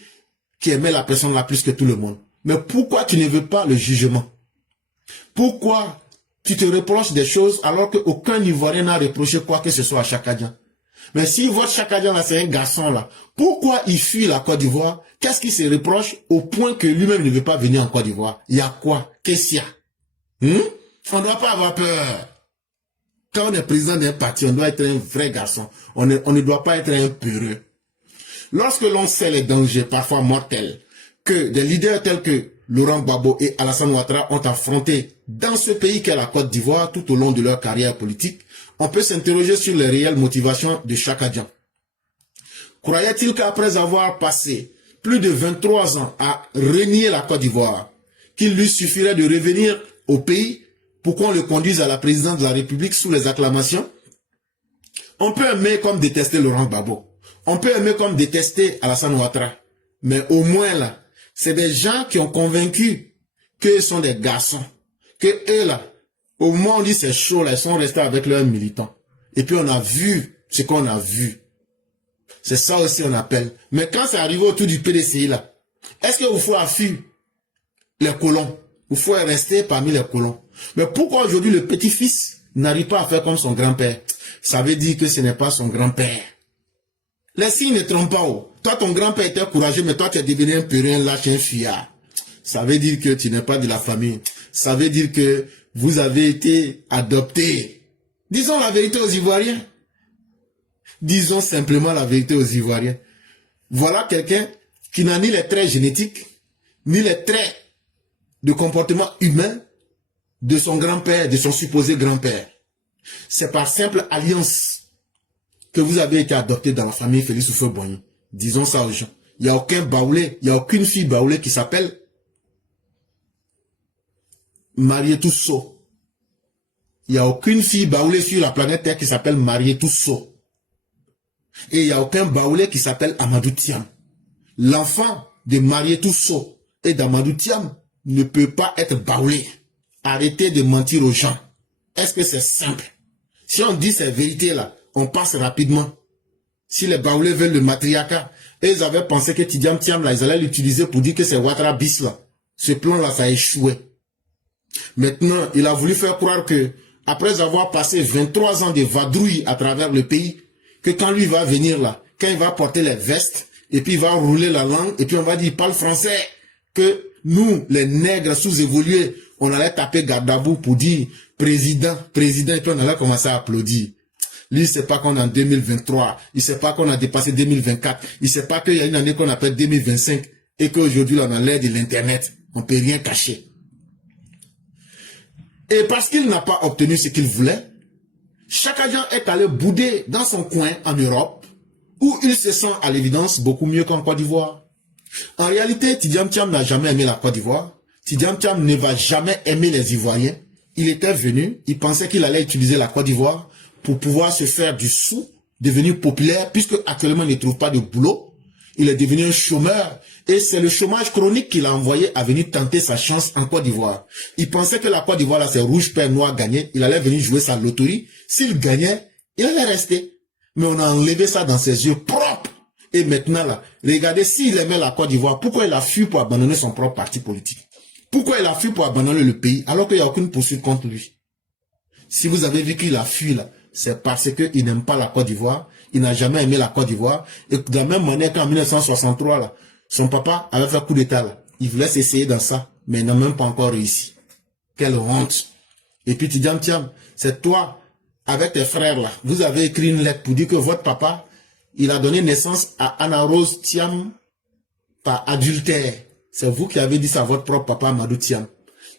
qui aimait la personne là plus que tout le monde. Mais pourquoi tu ne veux pas le jugement? Pourquoi tu te reproches des choses alors qu'aucun Ivoirien n'a reproché quoi que ce soit à Chaka Dian? Mais si votre Chaka Dian là, c'est un garçon là, pourquoi il fuit la Côte d'Ivoire? Qu'est-ce qu'il se reproche au point que lui-même ne veut pas venir en Côte d'Ivoire? Il y a quoi? Qu'est-ce qu'il y a? On ne doit pas avoir peur. Quand on est président d'un parti, on doit être un vrai garçon. On ne doit pas être un peureux. Lorsque l'on sait les dangers, parfois mortels, que des leaders tels que Laurent Gbagbo et Alassane Ouattara ont affronté dans ce pays qu'est la Côte d'Ivoire tout au long de leur carrière politique, on peut s'interroger sur les réelles motivations de Chaka Dian. Croyait-il qu'après avoir passé plus de 23 ans à renier la Côte d'Ivoire, qu'il lui suffirait de revenir au pays pour qu'on le conduise à la présidence de la République sous les acclamations? On peut aimer comme détester Laurent Gbagbo. On peut aimer comme détester Alassane Ouattara. Mais au moins là, c'est des gens qui ont convaincu qu'eux sont des garçons. Que eux là, au moment où on dit c'est chaud là, ils sont restés avec leurs militants. Et puis on a vu ce qu'on a vu. C'est ça aussi on appelle. Mais quand c'est arrivé autour du PDCI là, est-ce qu'il faut affuir les colons? Il faut rester parmi les colons. Mais pourquoi aujourd'hui le petit-fils n'arrive pas à faire comme son grand-père? ça veut dire que ce n'est pas son grand-père. Les signes ne trompent pas. Oh. Toi, ton grand-père était courageux, mais toi, tu es devenu un peurien, lâche, un fuyard. Ça veut dire que tu n'es pas de la famille. Ça veut dire que vous avez été adopté. Disons la vérité aux Ivoiriens. Disons simplement la vérité aux Ivoiriens. Voilà quelqu'un qui n'a ni les traits génétiques, ni les traits de comportement humain de son grand-père, de son supposé grand-père. C'est par simple alliance que vous avez été adopté dans la famille Félix Houphouët-Boigny. Disons ça aux gens. Il n'y a aucun baoulé, il n'y a aucune fille baoulée qui s'appelle Marietou So. Il n'y a aucune fille baoulée sur la planète Terre qui s'appelle Marietou So. Et il n'y a aucun baoulé qui s'appelle Amadou Thiam. L'enfant de Marietou So et d'Amadou Thiam ne peut pas être baoulé. Arrêtez de mentir aux gens. Est-ce que c'est simple? Si on dit ces vérités-là, on passe rapidement. Si les baoulés veulent le matriarcat, et ils avaient pensé que Tidjam Thiam, là, ils allaient l'utiliser pour dire que c'est Ouattara bis, là. Ce plan-là, ça a échoué. Maintenant, il a voulu faire croire que, après avoir passé 23 ans de vadrouille à travers le pays, que quand lui va venir là, quand il va porter les vestes, et puis il va rouler la langue, et puis on va dire, il parle français, que nous, les nègres sous-évolués, on allait taper Gardabou pour dire, président, et puis on allait commencer à applaudir. Lui, il sait pas qu'on est en 2023, il sait pas qu'on a dépassé 2024, il sait pas qu'il y a une année qu'on appelle 2025, et qu'aujourd'hui, on a l'ère de l'internet, on peut rien cacher. Et parce qu'il n'a pas obtenu ce qu'il voulait, chaque agent est allé bouder dans son coin en Europe, où il se sent à l'évidence beaucoup mieux qu'en Côte d'Ivoire. En réalité, Tidjam Thiam n'a jamais aimé la Côte d'Ivoire. Tidjam Thiam ne va jamais aimer les Ivoiriens. Il était venu, il pensait qu'il allait utiliser la Côte d'Ivoire pour pouvoir se faire du sou, devenir populaire, puisque actuellement il ne trouve pas de boulot. Il est devenu un chômeur et c'est le chômage chronique qui l'a envoyé à venir tenter sa chance en Côte d'Ivoire. Il pensait que la Côte d'Ivoire, là, c'est rouge, pain, noir, gagné. Il allait venir jouer sa loterie. S'il gagnait, il allait rester. Mais on a enlevé ça dans ses yeux propres. Et maintenant, là, regardez, s'il aimait la Côte d'Ivoire, pourquoi il a fui pour abandonner son propre parti politique? Pourquoi il a fui pour abandonner le pays alors qu'il n'y a aucune poursuite contre lui? Si vous avez vu qu'il a fui là, c'est parce qu'il n'aime pas la Côte d'Ivoire. Il n'a jamais aimé la Côte d'Ivoire. Et de la même manière qu'en 1963, là, son papa avait fait coup d'état là. Il voulait s'essayer dans ça, mais il n'a même pas encore réussi. Quelle honte. Et puis Tidjam Thiam, c'est toi, avec tes frères là, vous avez écrit une lettre pour dire que votre papa, il a donné naissance à Anna Rose Thiam par adultère. C'est vous qui avez dit ça à votre propre papa Amadou Thiam.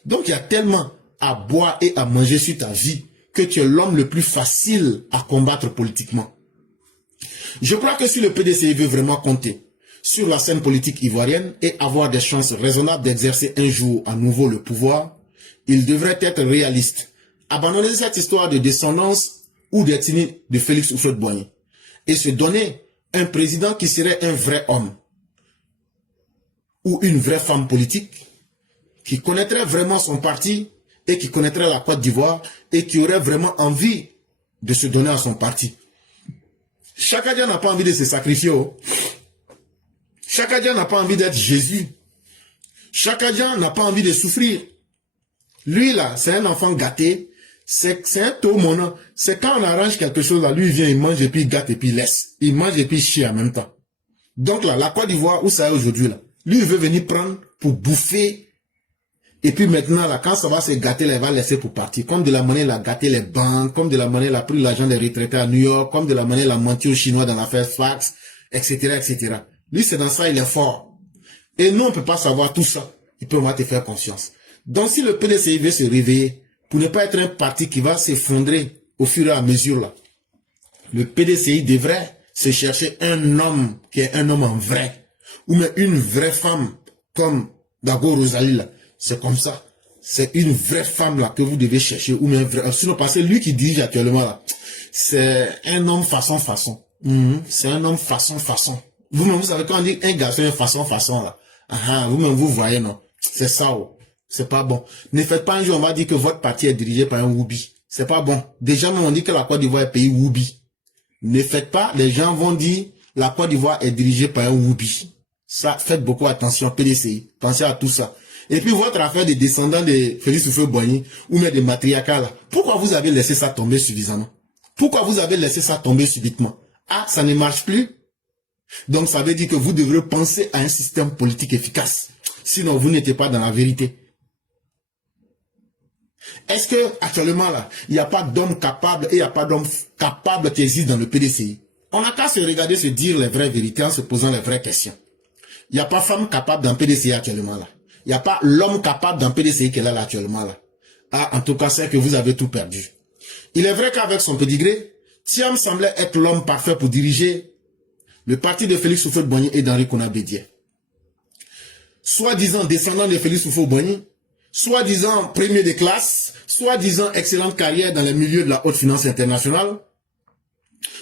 Donc il y a tellement à boire et à manger sur ta vie que tu es l'homme le plus facile à combattre politiquement. Je crois que si le PDCI veut vraiment compter sur la scène politique ivoirienne et avoir des chances raisonnables d'exercer un jour à nouveau le pouvoir, il devrait être réaliste. Abandonner cette histoire de descendance ou d'ethnie de Félix Houphouët-Boigny et se donner un président qui serait un vrai homme ou une vraie femme politique qui connaîtrait vraiment son parti et qui connaîtrait la Côte d'Ivoire et qui aurait vraiment envie de se donner à son parti. Chaka Dia n'a pas envie de se sacrifier. Chaka Dia n'a pas envie d'être Jésus. Chaka Dia n'a pas envie de souffrir. Lui là, c'est un enfant gâté. C'est un taumonant. C'est quand on arrange quelque chose là, lui il vient, il mange et puis il gâte et puis il laisse. Il mange et puis il chie en même temps. Donc là, la Côte d'Ivoire, où ça est aujourd'hui là, lui il veut venir prendre pour bouffer. Et puis maintenant, là, quand ça va se gâter, là, il va laisser pour partir. Comme de la manière, il a gâté les banques, comme de la manière, il a pris l'argent des retraités à New York, comme de la manière, il a menti aux Chinois dans l'affaire Fax, etc., etc. Lui, c'est dans ça, il est fort. Et nous, on ne peut pas savoir tout ça. Il peut vraiment te faire confiance. Donc, si le PDCI veut se réveiller, pour ne pas être un parti qui va s'effondrer au fur et à mesure, là, le PDCI devrait se chercher un homme qui est un homme en vrai, ou même une vraie femme, comme Dago Rosalie, là. C'est comme ça. C'est une vraie femme là que vous devez chercher. Ou même vrai. Sinon, parce que lui qui dirige actuellement là, c'est un homme façon. C'est un homme façon. Vous-même, vous savez quand on dit un garçon est façon là. Vous-même, vous voyez, non. C'est ça. C'est pas bon. Ne faites pas un jour, on va dire que votre parti est dirigé par un Woubi. C'est pas bon. Déjà, même on dit que la Côte d'Ivoire est pays Woubi. Ne faites pas, les gens vont dire la Côte d'Ivoire est dirigée par un Woubi. Ça, faites beaucoup attention, PDCI. Pensez à tout ça. Et puis votre affaire des descendants de Félix Houphouët-Boigny ou même des matriarcats là, pourquoi vous avez laissé ça tomber suffisamment? Pourquoi vous avez laissé ça tomber subitement? Ah, ça ne marche plus? Donc ça veut dire que vous devrez penser à un système politique efficace. Sinon, vous n'êtes pas dans la vérité. Est-ce que actuellement là, il n'y a pas d'hommes capables et il n'y a pas d'hommes capables qui existent dans le PDCI? On n'a qu'à se regarder, se dire les vraies vérités en se posant les vraies questions. Il n'y a pas femme capable dans le PDCI actuellement là. Il n'y a pas l'homme capable dans le PDCI qui est là actuellement là. Ah, en tout cas, c'est que vous avez tout perdu. Il est vrai qu'avec son pédigré, Thiam semblait être l'homme parfait pour diriger le parti de Félix Houphouët-Boigny et d'Henri Konan Bédié. Soi-disant descendant de Félix Houphouët-Boigny, soi-disant premier de classe, soi-disant excellente carrière dans les milieux de la haute finance internationale,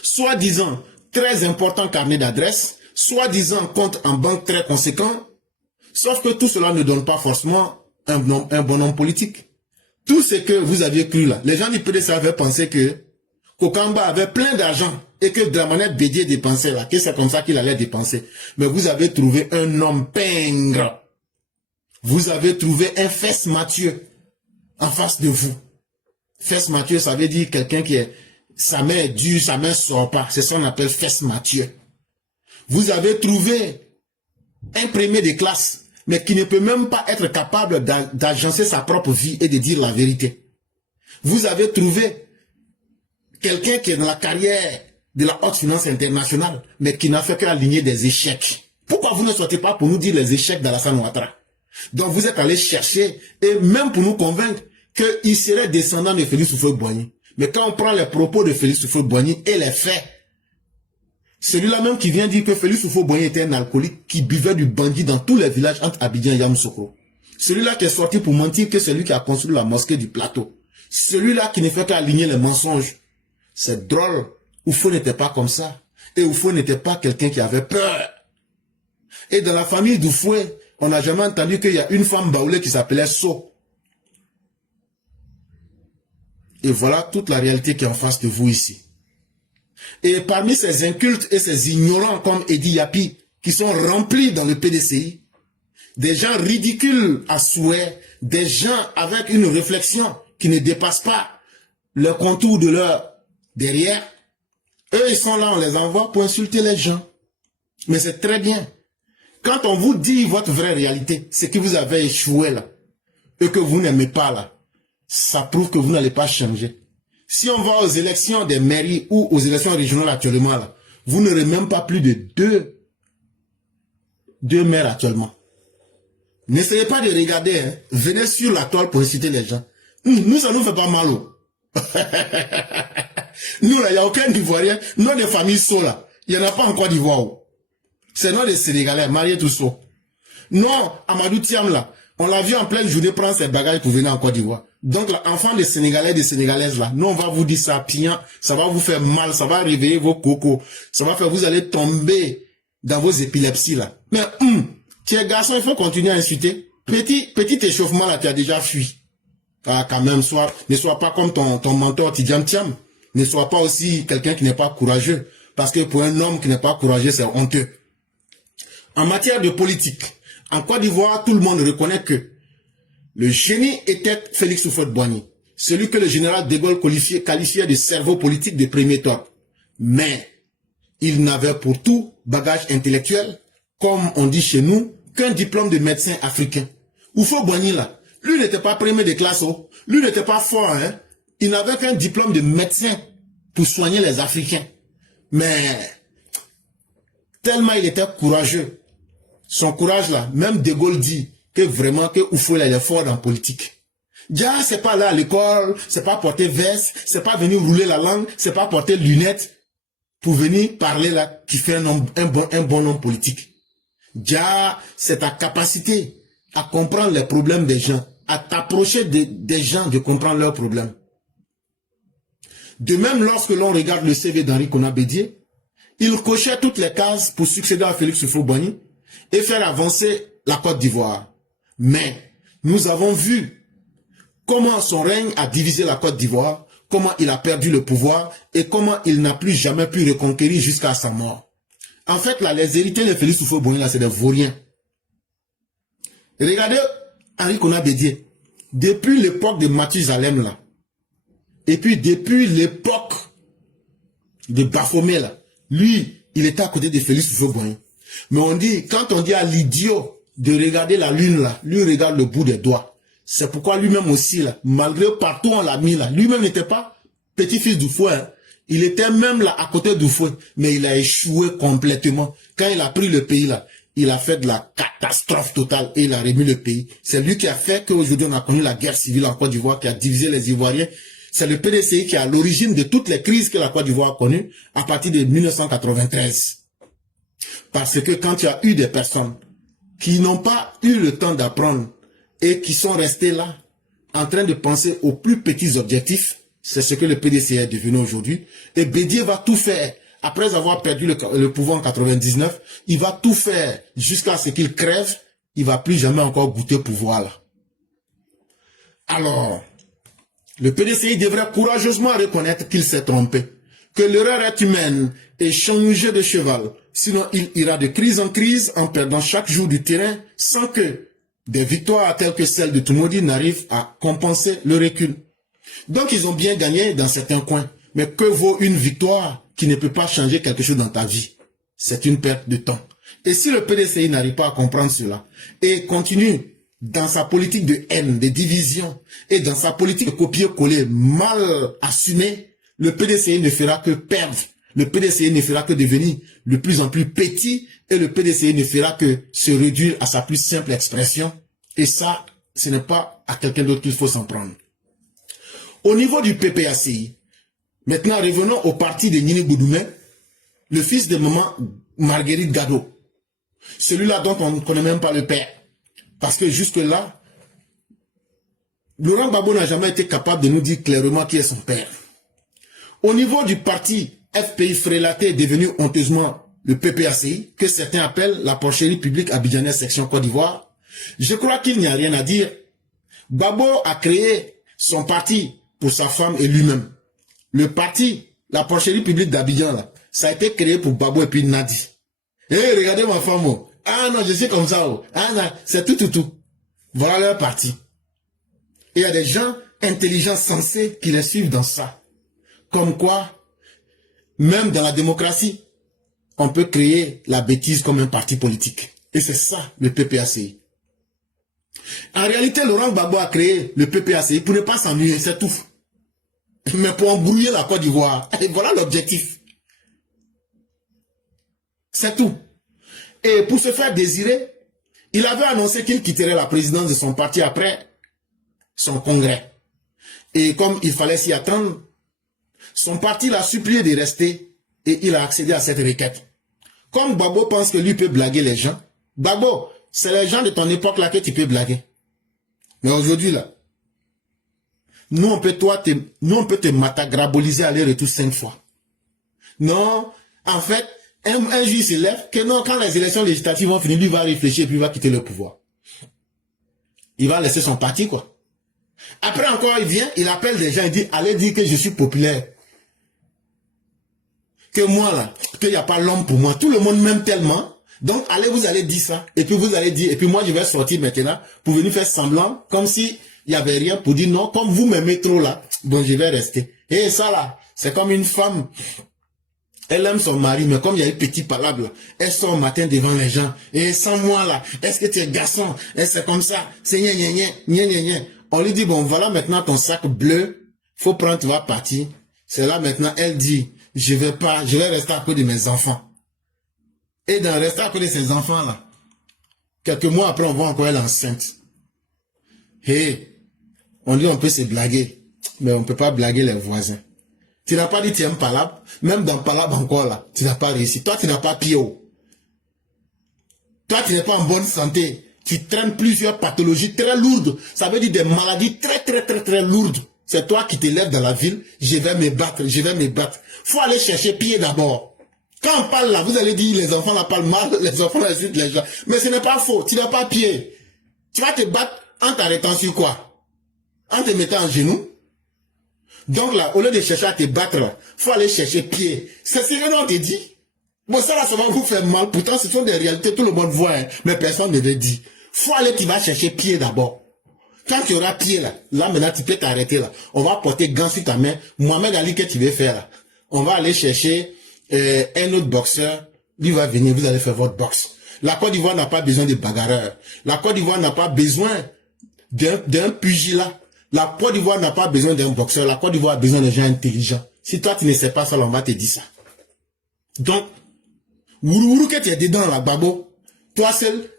soi-disant très important carnet d'adresses, soi-disant compte en banque très conséquent, sauf que tout cela ne donne pas forcément un bon homme politique. Tout ce que vous aviez cru là, les gens du PDC avaient pensé que Kokamba avait plein d'argent et que Dramanette Bédié dépensait là, que c'est comme ça qu'il allait dépenser. Mais vous avez trouvé un homme pingre. Vous avez trouvé un Fesse Mathieu en face de vous. Fesse Mathieu, ça veut dire quelqu'un qui est, sa main est dure, sa main ne sort pas. C'est ça qu'on appelle Fesse Mathieu. Vous avez trouvé un premier de classe, mais qui ne peut même pas être capable d'agencer sa propre vie et de dire la vérité. Vous avez trouvé quelqu'un qui est dans la carrière de la haute finance internationale, mais qui n'a fait qu'aligner des échecs. Pourquoi vous ne sortez pas pour nous dire les échecs d'Alassane Ouattara? Donc vous êtes allé chercher, et même pour nous convaincre qu'il serait descendant de Félix Houphouët-Boigny. Mais quand on prend les propos de Félix Houphouët-Boigny et les faits, celui-là même qui vient dire que Félix Houphouët-Boigny était un alcoolique qui buvait du bandit dans tous les villages entre Abidjan et Yamoussoukro. Celui-là qui est sorti pour mentir que c'est lui qui a construit la mosquée du plateau. Celui-là qui ne fait qu'aligner les mensonges. C'est drôle. Oufo n'était pas comme ça. Et Oufo n'était pas quelqu'un qui avait peur. Et dans la famille d'Oufoué, on n'a jamais entendu qu'il y a une femme baoulée qui s'appelait So. Et voilà toute la réalité qui est en face de vous ici. Et parmi ces incultes et ces ignorants comme Edi Yapi, qui sont remplis dans le PDCI, des gens ridicules à souhait, des gens avec une réflexion qui ne dépasse pas le contour de leur derrière, eux ils sont là, on les envoie pour insulter les gens. Mais c'est très bien. Quand on vous dit votre vraie réalité, c'est que vous avez échoué là, et que vous n'aimez pas là, ça prouve que vous n'allez pas changer. Si on va aux élections des mairies ou aux élections régionales actuellement là, vous n'aurez même pas plus de deux maires actuellement. N'essayez pas de regarder, hein. Venez sur la toile pour inciter les gens. Nous, ça nous fait pas mal. Nous là, il n'y a aucun Ivoirien, non des familles sont là. Il n'y en a pas en Côte d'Ivoire. C'est non des Sénégalais, mariés tout ça. Non, Amadou Thiam là, on l'a vu en pleine journée prendre ses bagages pour venir en Côte d'Ivoire. Donc, l'enfant des Sénégalais et des Sénégalaises là, nous on va vous dire ça piant, ça va vous faire mal, ça va réveiller vos cocos, ça va faire, vous allez tomber dans vos épilepsies là. Mais, tu es garçon, il faut continuer à insulter. Petit échauffement là, tu as déjà fui. Ah, quand même, ne sois pas comme ton mentor Tidjam Thiam. Ne sois pas aussi quelqu'un qui n'est pas courageux. Parce que pour un homme qui n'est pas courageux, c'est honteux. En matière de politique, en Côte d'Ivoire, tout le monde reconnaît que le génie était Félix Houphouët-Boigny, celui que le général de Gaulle qualifiait de cerveau politique de premier top. Mais il n'avait pour tout bagage intellectuel, comme on dit chez nous, qu'un diplôme de médecin africain. Houphouët-Boigny là, lui n'était pas premier de classe, lui n'était pas fort, hein. Il n'avait qu'un diplôme de médecin pour soigner les Africains. Mais tellement il était courageux. Son courage là, même De Gaulle dit que vraiment que Houphouët est fort en politique. Déjà, c'est pas là à l'école, c'est pas porter veste, c'est pas venir rouler la langue, c'est pas porter lunettes pour venir parler là qui fait un bon homme politique. Déjà, c'est ta capacité à comprendre les problèmes des gens, à t'approcher des gens, de comprendre leurs problèmes. De même, lorsque l'on regarde le CV d'Henri Konan Bédié, il cochait toutes les cases pour succéder à Félix Houphouët-Boigny et faire avancer la Côte d'Ivoire. Mais nous avons vu comment son règne a divisé la Côte d'Ivoire, comment il a perdu le pouvoir et comment il n'a plus jamais pu reconquérir jusqu'à sa mort. En fait, là, les héritiers de Félix Houphouët-Boigny, là, c'est des vauriens. Regardez Henri Konan Bédié. Depuis l'époque de Mathusalem, là, et puis depuis l'époque de Baphomet là, lui, il était à côté de Félix Houphouët-Boigny. Mais on dit, quand on dit à l'idiot de regarder la lune là, lui regarde le bout des doigts. C'est pourquoi lui-même aussi là, malgré partout on l'a mis là, lui-même n'était pas petit-fils d'Houphouët, hein. Il était même là à côté d'Houphouët, mais il a échoué complètement. Quand il a pris le pays là, il a fait de la catastrophe totale et il a remis le pays. C'est lui qui a fait qu'aujourd'hui on a connu la guerre civile en Côte d'Ivoire, qui a divisé les Ivoiriens. C'est le PDCI qui est à l'origine de toutes les crises que la Côte d'Ivoire a connues à partir de 1993. Parce que quand il y a eu des personnes qui n'ont pas eu le temps d'apprendre et qui sont restés là, en train de penser aux plus petits objectifs, c'est ce que le PDCI est devenu aujourd'hui. Et Bédier va tout faire. Après avoir perdu le pouvoir en 99, il va tout faire jusqu'à ce qu'il crève. Il va plus jamais encore goûter au pouvoir là. Alors, le PDCI devrait courageusement reconnaître qu'il s'est trompé, que l'erreur est humaine et changer de cheval. Sinon, il ira de crise en crise en perdant chaque jour du terrain sans que des victoires telles que celle de Toumoudi n'arrivent à compenser le recul. Donc, ils ont bien gagné dans certains coins. Mais que vaut une victoire qui ne peut pas changer quelque chose dans ta vie? C'est une perte de temps. Et si le PDCI n'arrive pas à comprendre cela et continue dans sa politique de haine, de division et dans sa politique de copier-coller mal assumée, le PDCI ne fera que perdre. Le PDCI ne fera que devenir de plus en plus petit et le PDCI ne fera que se réduire à sa plus simple expression. Et ça, ce n'est pas à quelqu'un d'autre qu'il faut s'en prendre. Au niveau du PPACI, maintenant revenons au parti de Nini Goudoumé, le fils de maman Marguerite Gado. Celui-là dont on ne connaît même pas le père. Parce que jusque-là, Laurent Gbagbo n'a jamais été capable de nous dire clairement qui est son père. Au niveau du parti FPI frélaté devenu honteusement le PPACI, que certains appellent la porcherie publique abidjanaise section Côte d'Ivoire, je crois qu'il n'y a rien à dire. Gbagbo a créé son parti pour sa femme et lui-même. Le parti, la porcherie publique d'Abidjan, là, ça a été créé pour Gbagbo et puis Nadi. Regardez ma femme, oh. Ah non, je suis comme ça, oh. Ah non, c'est tout. Voilà leur parti. Et il y a des gens intelligents, sensés, qui les suivent dans ça. Comme quoi, même dans la démocratie, on peut créer la bêtise comme un parti politique. Et c'est ça, le PPACI. En réalité, Laurent Gbagbo a créé le PPACI pour ne pas s'ennuyer, c'est tout. Mais pour embrouiller la Côte d'Ivoire. Et voilà l'objectif. C'est tout. Et pour se faire désirer, il avait annoncé qu'il quitterait la présidence de son parti après son congrès. Et comme il fallait s'y attendre, son parti l'a supplié de rester et il a accédé à cette requête. Comme Gbagbo pense que lui peut blaguer les gens, Gbagbo, c'est les gens de ton époque là que tu peux blaguer. Mais aujourd'hui là, nous on peut te matagraboliser aller-retour 5 fois. Non, en fait, un juge se lève que non, quand les élections législatives vont finir, lui va réfléchir et puis il va quitter le pouvoir. Il va laisser son parti quoi. Après encore il vient, il appelle des gens, il dit allez dire que je suis populaire. Que moi là, qu'il n'y a pas l'homme pour moi. Tout le monde m'aime tellement. Donc allez, vous allez dire ça. Et puis vous allez dire, et puis moi je vais sortir maintenant pour venir faire semblant, comme si il n'y avait rien, pour dire non, comme vous m'aimez trop là, bon je vais rester. Et ça là, c'est comme une femme. Elle aime son mari, mais comme il y a une petite palabre là, elle sort au matin devant les gens. Et sans moi là, est-ce que tu es garçon? Et c'est comme ça, c'est gna. On lui dit, bon voilà maintenant ton sac bleu, faut prendre, tu vas partir. C'est là maintenant, elle dit, je vais rester à côté de mes enfants. Et dans rester à côté de ses enfants là, quelques mois après on voit encore elle enceinte. On dit on peut se blaguer, mais on ne peut pas blaguer les voisins. Tu n'as pas dit tu aimes Palabre, même dans Palabre encore là, tu n'as pas réussi. Toi tu n'as pas pied haut. Toi tu n'es pas en bonne santé. Tu traînes plusieurs pathologies très lourdes. Ça veut dire des maladies très lourdes. C'est toi qui te lèves dans la ville, je vais me battre. Faut aller chercher pied d'abord. Quand on parle là, vous allez dire les enfants là parlent mal, les enfants là insultent les gens. Mais ce n'est pas faux, tu n'as pas pied. Tu vas te battre en t'arrêtant sur quoi? En te mettant en genoux. Donc là, au lieu de chercher à te battre, faut aller chercher pied. C'est ce que l'on te dit. Bon ça là, ça va vous faire mal. Pourtant ce sont des réalités, tout le monde voit, hein, mais personne ne veut dire. Faut aller, tu vas chercher pied d'abord. Quand tu auras pied là maintenant tu peux t'arrêter là. On va porter gants sur ta main. Mohamed Ali, que tu veux faire là? on va aller chercher un autre boxeur, lui va venir, vous allez faire votre boxe. La Côte d'Ivoire n'a pas besoin de bagarreurs. La Côte d'Ivoire n'a pas besoin d'un pugilat. La Côte d'Ivoire n'a pas besoin d'un boxeur. La Côte d'Ivoire a besoin de gens intelligents. Si toi, tu ne sais pas ça, on va te dire ça. Donc, Wourourou que tu es dedans, là, Babo, toi seul,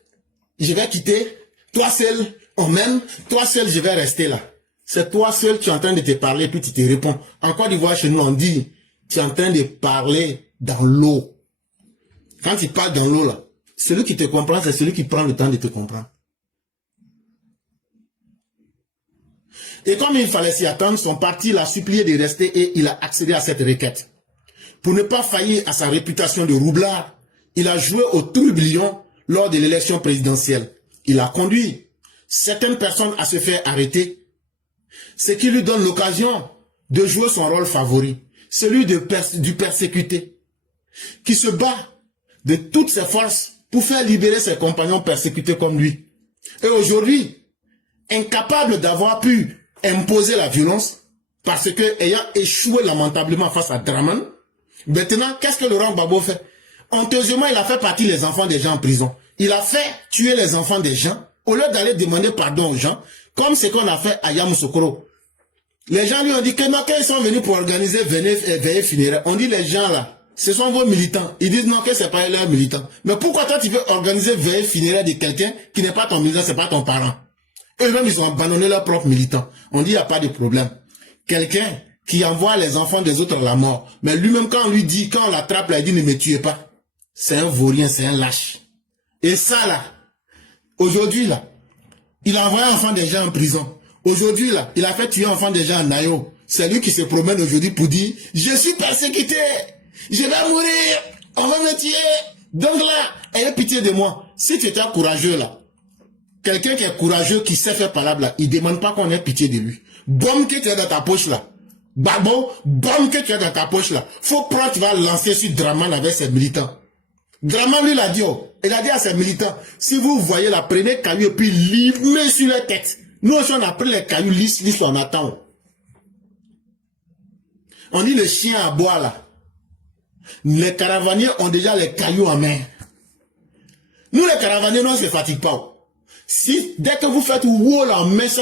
je vais quitter. Toi seul, on m'aime. Toi seul, je vais rester là. C'est toi seul, tu es en train de te parler, puis tu te réponds. En Côte d'Ivoire, chez nous, on dit, tu es en train de parler dans l'eau. Quand tu parles dans l'eau, là, celui qui te comprend, c'est celui qui prend le temps de te comprendre. Et comme il fallait s'y attendre, son parti l'a supplié de rester et il a accédé à cette requête. Pour ne pas faillir à sa réputation de roublard, il a joué au tourbillon lors de l'élection présidentielle. Il a conduit certaines personnes à se faire arrêter, ce qui lui donne l'occasion de jouer son rôle favori, celui du persécuté, qui se bat de toutes ses forces pour faire libérer ses compagnons persécutés comme lui. Et aujourd'hui, incapable d'avoir pu imposer la violence, parce que ayant échoué lamentablement face à Draman, maintenant, qu'est-ce que Laurent Gbagbo fait? Honteusement, il a fait partie des enfants des gens en prison. Il a fait tuer les enfants des gens, au lieu d'aller demander pardon aux gens, comme ce qu'on a fait à Yamoussoukro. Les gens lui ont dit que non, quand ils sont venus pour organiser veillée funéraire, on dit les gens là, ce sont vos militants. Ils disent non, que c'est pas leurs militants. Mais pourquoi toi tu veux organiser veillée funéraire de quelqu'un qui n'est pas ton militant, c'est pas ton parent? Eux-mêmes, ils ont abandonné leurs propres militants. On dit il n'y a pas de problème. Quelqu'un qui envoie les enfants des autres à la mort, mais lui-même quand on lui dit, quand on l'attrape là, il dit ne me tuez pas. C'est un vaurien, c'est un lâche. Et ça là, aujourd'hui là, il a envoyé un enfant des gens en prison. Aujourd'hui là, il a fait tuer un enfant des gens en Nayo. C'est lui qui se promène aujourd'hui pour dire, je suis persécuté, je vais mourir, on va me tuer. Donc là, ayez pitié de moi. Si tu étais courageux là, quelqu'un qui est courageux, qui sait faire parler là, il ne demande pas qu'on ait pitié de lui. Bombe que tu as dans ta poche là. Babo, bombe que tu as dans ta poche là. Faut prendre, tu vas lancer sur Draman avec ses militants. Draman lui l'a dit, oh, il a dit à ses militants, si vous voyez la, prenez caillou et puis limez sur leur tête. Nous aussi on a pris les cailloux lisses, on attend. On dit le chien à bois là. Les caravaniers ont déjà les cailloux en main. Nous les caravaniers, nous on ne se fatigue pas. Si, dès que vous faites wall en main, ça,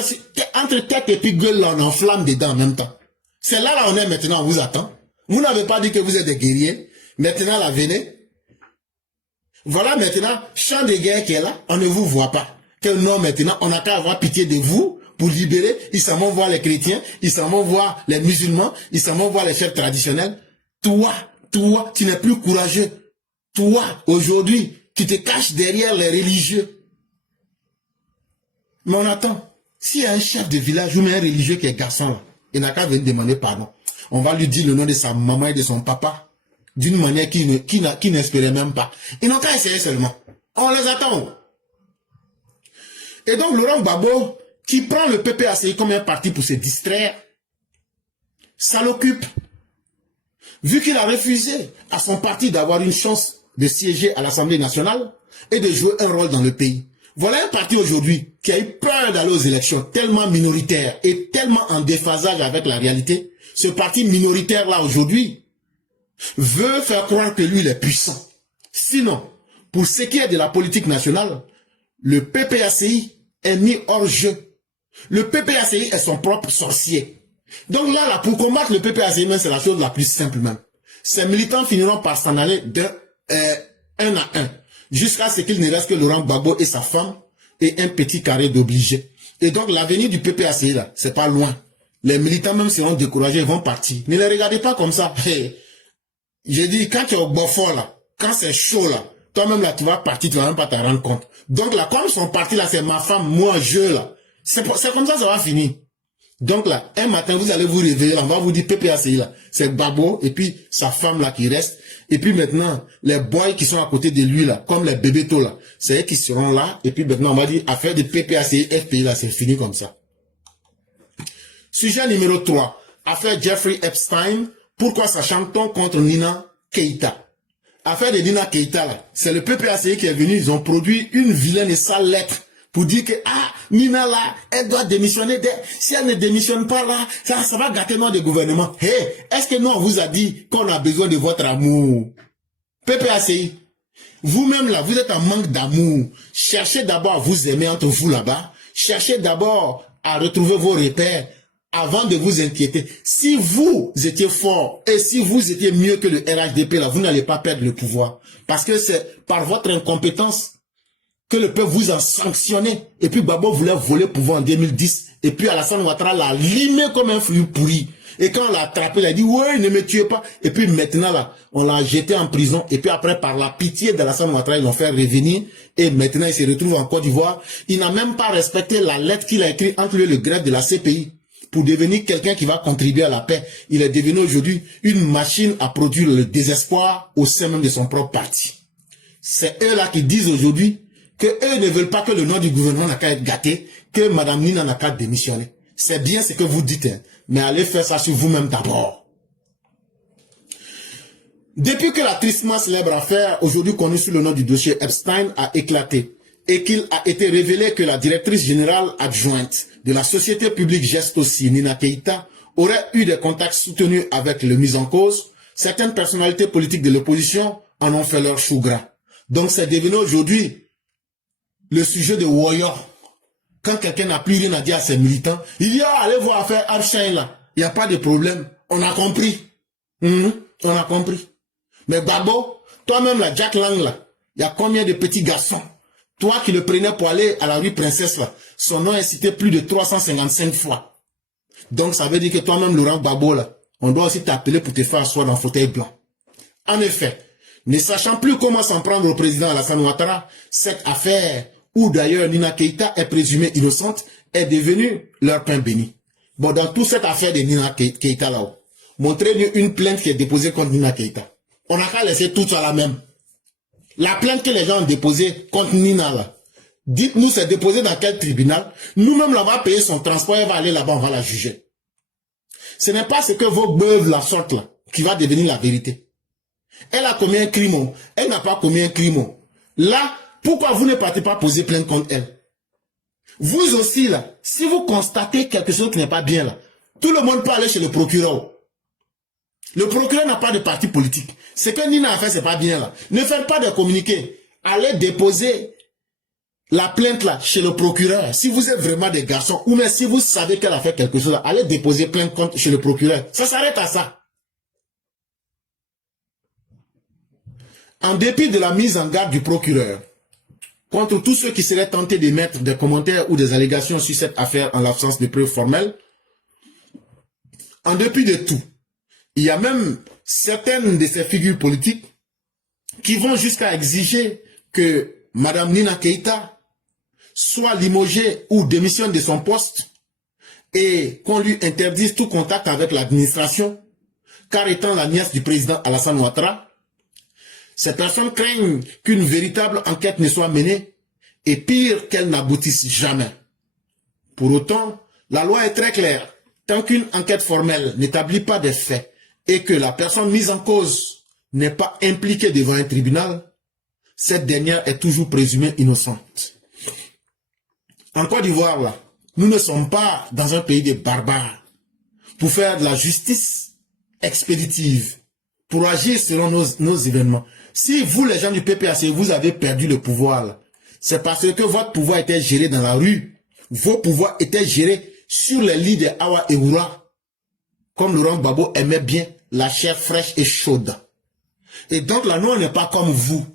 entre tête et puis gueule, là, on enflamme dedans en même temps. C'est là, on est maintenant, on vous attend. Vous n'avez pas dit que vous êtes des guerriers. Maintenant, là, venez. Voilà maintenant, champ de guerre qui est là, on ne vous voit pas. Que non, maintenant, on n'a qu'à avoir pitié de vous pour libérer. Ils s'en vont voir les chrétiens, ils s'en vont voir les musulmans, ils s'en vont voir les chefs traditionnels. Toi, tu n'es plus courageux. Toi, aujourd'hui, tu te caches derrière les religieux. Mais on attend. S'il y a un chef de village ou un religieux qui est garçon, là, il n'a qu'à venir demander pardon. On va lui dire le nom de sa maman et de son papa d'une manière qui n'espérait même pas. Ils n'ont qu'à essayer seulement. On les attend. Et donc Laurent Gbagbo, qui prend le PPACI comme un parti pour se distraire, ça l'occupe. Vu qu'il a refusé à son parti d'avoir une chance de siéger à l'Assemblée nationale et de jouer un rôle dans le pays. Voilà un parti aujourd'hui qui a eu peur d'aller aux élections, tellement minoritaire et tellement en déphasage avec la réalité. Ce parti minoritaire-là aujourd'hui veut faire croire que lui il est puissant. Sinon, pour ce qui est de la politique nationale, le PPACI est mis hors jeu. Le PPACI est son propre sorcier. Donc là, pour combattre le PPACI, c'est la chose la plus simple même. Ces militants finiront par s'en aller un à un, jusqu'à ce qu'il ne reste que Laurent Gbagbo et sa femme et un petit carré d'obligés. Et donc l'avenir du PPACI là, c'est pas loin. Les militants même seront découragés, ils vont partir. Ne les regardez pas comme ça. Hey. J'ai dit, quand tu es au Beaufort là, quand c'est chaud là, toi-même là, tu vas partir, tu vas même pas te rendre compte. Donc là, comme ils sont partis là, c'est ma femme, moi, je là. C'est comme ça va finir. Donc là, un matin, vous allez vous réveiller, on va vous dire PPACI là. C'est Gbagbo et puis sa femme là qui reste. Et puis maintenant, les boys qui sont à côté de lui là, comme les bébétos là, c'est eux qui seront là. Et puis maintenant, on va dire, affaire de PPACI, FPI là, c'est fini comme ça. Sujet numéro 3. Affaire Jeffrey Epstein. Pourquoi s'achante-t-on contre Nina Keïta? Affaire de Nina Keïta là, c'est le PPACI qui est venu, ils ont produit une vilaine et sale lettre pour dire que, ah, Nina là, elle doit démissionner. Si elle ne démissionne pas là, ça va gâter notre gouvernement. Hé, est-ce que nous, on vous a dit qu'on a besoin de votre amour? PPACI, vous-même là, vous êtes en manque d'amour. Cherchez d'abord à vous aimer entre vous là-bas. Cherchez d'abord à retrouver vos repères avant de vous inquiéter. Si vous étiez fort et si vous étiez mieux que le RHDP là, vous n'allez pas perdre le pouvoir. Parce que c'est par votre incompétence que le peuple vous a sanctionné. Et puis Gbagbo voulait voler le pouvoir en 2010. Et puis Alassane Ouattara l'a limé comme un fruit pourri. Et quand on l'a attrapé, il a dit, ouais, ne me tuez pas. Et puis maintenant, là, on l'a jeté en prison. Et puis après, par la pitié d'Alassane Ouattara, ils l'ont fait revenir. Et maintenant, il se retrouve en Côte d'Ivoire. Il n'a même pas respecté la lettre qu'il a écrite entre lui et le greffe de la CPI pour devenir quelqu'un qui va contribuer à la paix. Il est devenu aujourd'hui une machine à produire le désespoir au sein même de son propre parti. C'est eux là qui disent aujourd'hui que eux ne veulent pas que le nom du gouvernement n'a qu'à être gâté, que Madame Nina n'a qu'à démissionner. C'est bien ce que vous dites, hein, mais allez faire ça sur vous-même d'abord. Depuis que la tristement célèbre affaire, aujourd'hui connue sous le nom du dossier Epstein, a éclaté et qu'il a été révélé que la directrice générale adjointe de la société publique Geste aussi, Nina Keïta, aurait eu des contacts soutenus avec le mis en cause, certaines personnalités politiques de l'opposition en ont fait leur chou gras. Donc c'est devenu aujourd'hui le sujet de Warrior. Quand quelqu'un n'a plus rien à dire à ses militants, il dit, ah, allez voir affaire Archain là. Il n'y a pas de problème. On a compris. On a compris. Mais Gbagbo, toi-même là, Jack Lang là, il y a combien de petits garçons? Toi qui le prenais pour aller à la rue Princesse là, son nom est cité plus de 355 fois. Donc ça veut dire que toi-même, Laurent Gbagbo là, on doit aussi t'appeler pour te faire asseoir dans le fauteuil blanc. En effet, ne sachant plus comment s'en prendre au président Alassane Ouattara, cette affaire, où d'ailleurs Nina Keïta est présumée innocente, est devenue leur pain béni. Bon, dans toute cette affaire de Nina Keïta là-haut, montrez-nous une plainte qui est déposée contre Nina Keïta. On n'a qu'à laisser tout ça la même. La plainte que les gens ont déposée contre Nina là, dites-nous c'est déposé dans quel tribunal. Nous-mêmes là, on va payer son transport, elle va aller là-bas, on va la juger. Ce n'est pas ce que vos beuves la sortent là, qui va devenir la vérité. Elle a commis un crime, elle n'a pas commis un crime. Là, pourquoi vous ne partez pas poser plainte contre elle? Vous aussi là, si vous constatez quelque chose qui n'est pas bien là, tout le monde peut aller chez le procureur. Le procureur n'a pas de parti politique. Ce que Nina a fait, c'est pas bien là. Ne faites pas de communiqué. Allez déposer la plainte là chez le procureur. Si vous êtes vraiment des garçons, ou même si vous savez qu'elle a fait quelque chose là, allez déposer plainte chez le procureur. Ça s'arrête à ça. En dépit de la mise en garde du procureur contre tous ceux qui seraient tentés d'émettre des commentaires ou des allégations sur cette affaire en l'absence de preuves formelles, en dépit de tout, il y a même certaines de ces figures politiques qui vont jusqu'à exiger que Madame Nina Keïta soit limogée ou démissionne de son poste et qu'on lui interdise tout contact avec l'administration, car étant la nièce du président Alassane Ouattara, ces personnes craignent qu'une véritable enquête ne soit menée et pire qu'elle n'aboutisse jamais. Pour autant, la loi est très claire. Tant qu'une enquête formelle n'établit pas des faits et que la personne mise en cause n'est pas impliquée devant un tribunal, cette dernière est toujours présumée innocente. En Côte d'Ivoire, là, nous ne sommes pas dans un pays de barbares pour faire de la justice expéditive, pour agir selon nos événements. Si vous, les gens du PPAC, vous avez perdu le pouvoir, c'est parce que votre pouvoir était géré dans la rue. Vos pouvoirs étaient gérés sur les lits de Awa et Oura. Comme Laurent Gbagbo aimait bien la chair fraîche et chaude. Et donc là, nous, on n'est pas comme vous.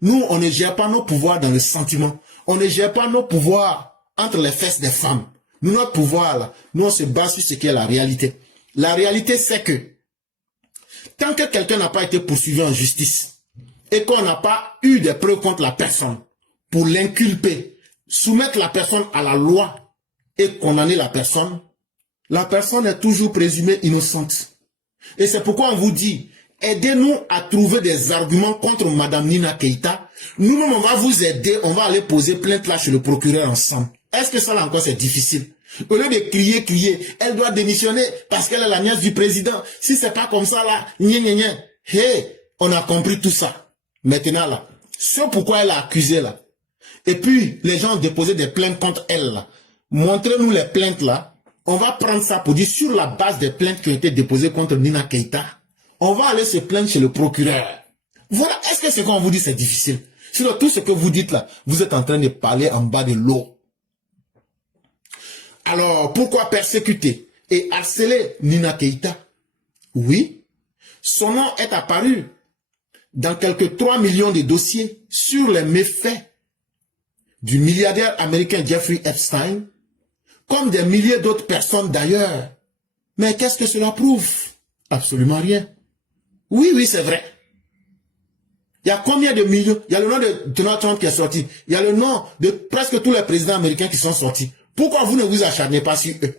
Nous, on ne gère pas nos pouvoirs dans le sentiment. On ne gère pas nos pouvoirs entre les fesses des femmes. Nous, notre pouvoir, là, nous, on se base sur ce qui est la réalité. La réalité, c'est que tant que quelqu'un n'a pas été poursuivi en justice et qu'on n'a pas eu des preuves contre la personne pour l'inculper, soumettre la personne à la loi et condamner la personne est toujours présumée innocente. Et c'est pourquoi on vous dit, aidez-nous à trouver des arguments contre Madame Nina Keïta. Nous-mêmes, on va vous aider, on va aller poser plainte là chez le procureur ensemble. Est-ce que ça là encore c'est difficile? Au lieu de crier, elle doit démissionner parce qu'elle est la nièce du président. Si c'est pas comme ça là, hey, on a compris tout ça. Maintenant là, ce pourquoi elle a accusé là, Et puis, les gens ont déposé des plaintes contre elle. Là. Montrez-nous les plaintes là. On va prendre ça pour dire sur la base des plaintes qui ont été déposées contre Nina Keïta. On va aller se plaindre chez le procureur. Voilà, est-ce que ce qu'on vous dit c'est difficile? Sinon, tout ce que vous dites là, vous êtes en train de parler en bas de l'eau. Alors, pourquoi persécuter et harceler Nina Keïta? Oui, son nom est apparu dans quelques 3 millions de dossiers sur les méfaits du milliardaire américain Jeffrey Epstein, comme des milliers d'autres personnes d'ailleurs. Mais qu'est-ce que cela prouve? Absolument rien. Oui, oui, c'est vrai. Il y a combien de millions? Il y a le nom de Donald Trump qui est sorti. Il y a le nom de presque tous les présidents américains qui sont sortis. Pourquoi vous ne vous acharnez pas sur eux?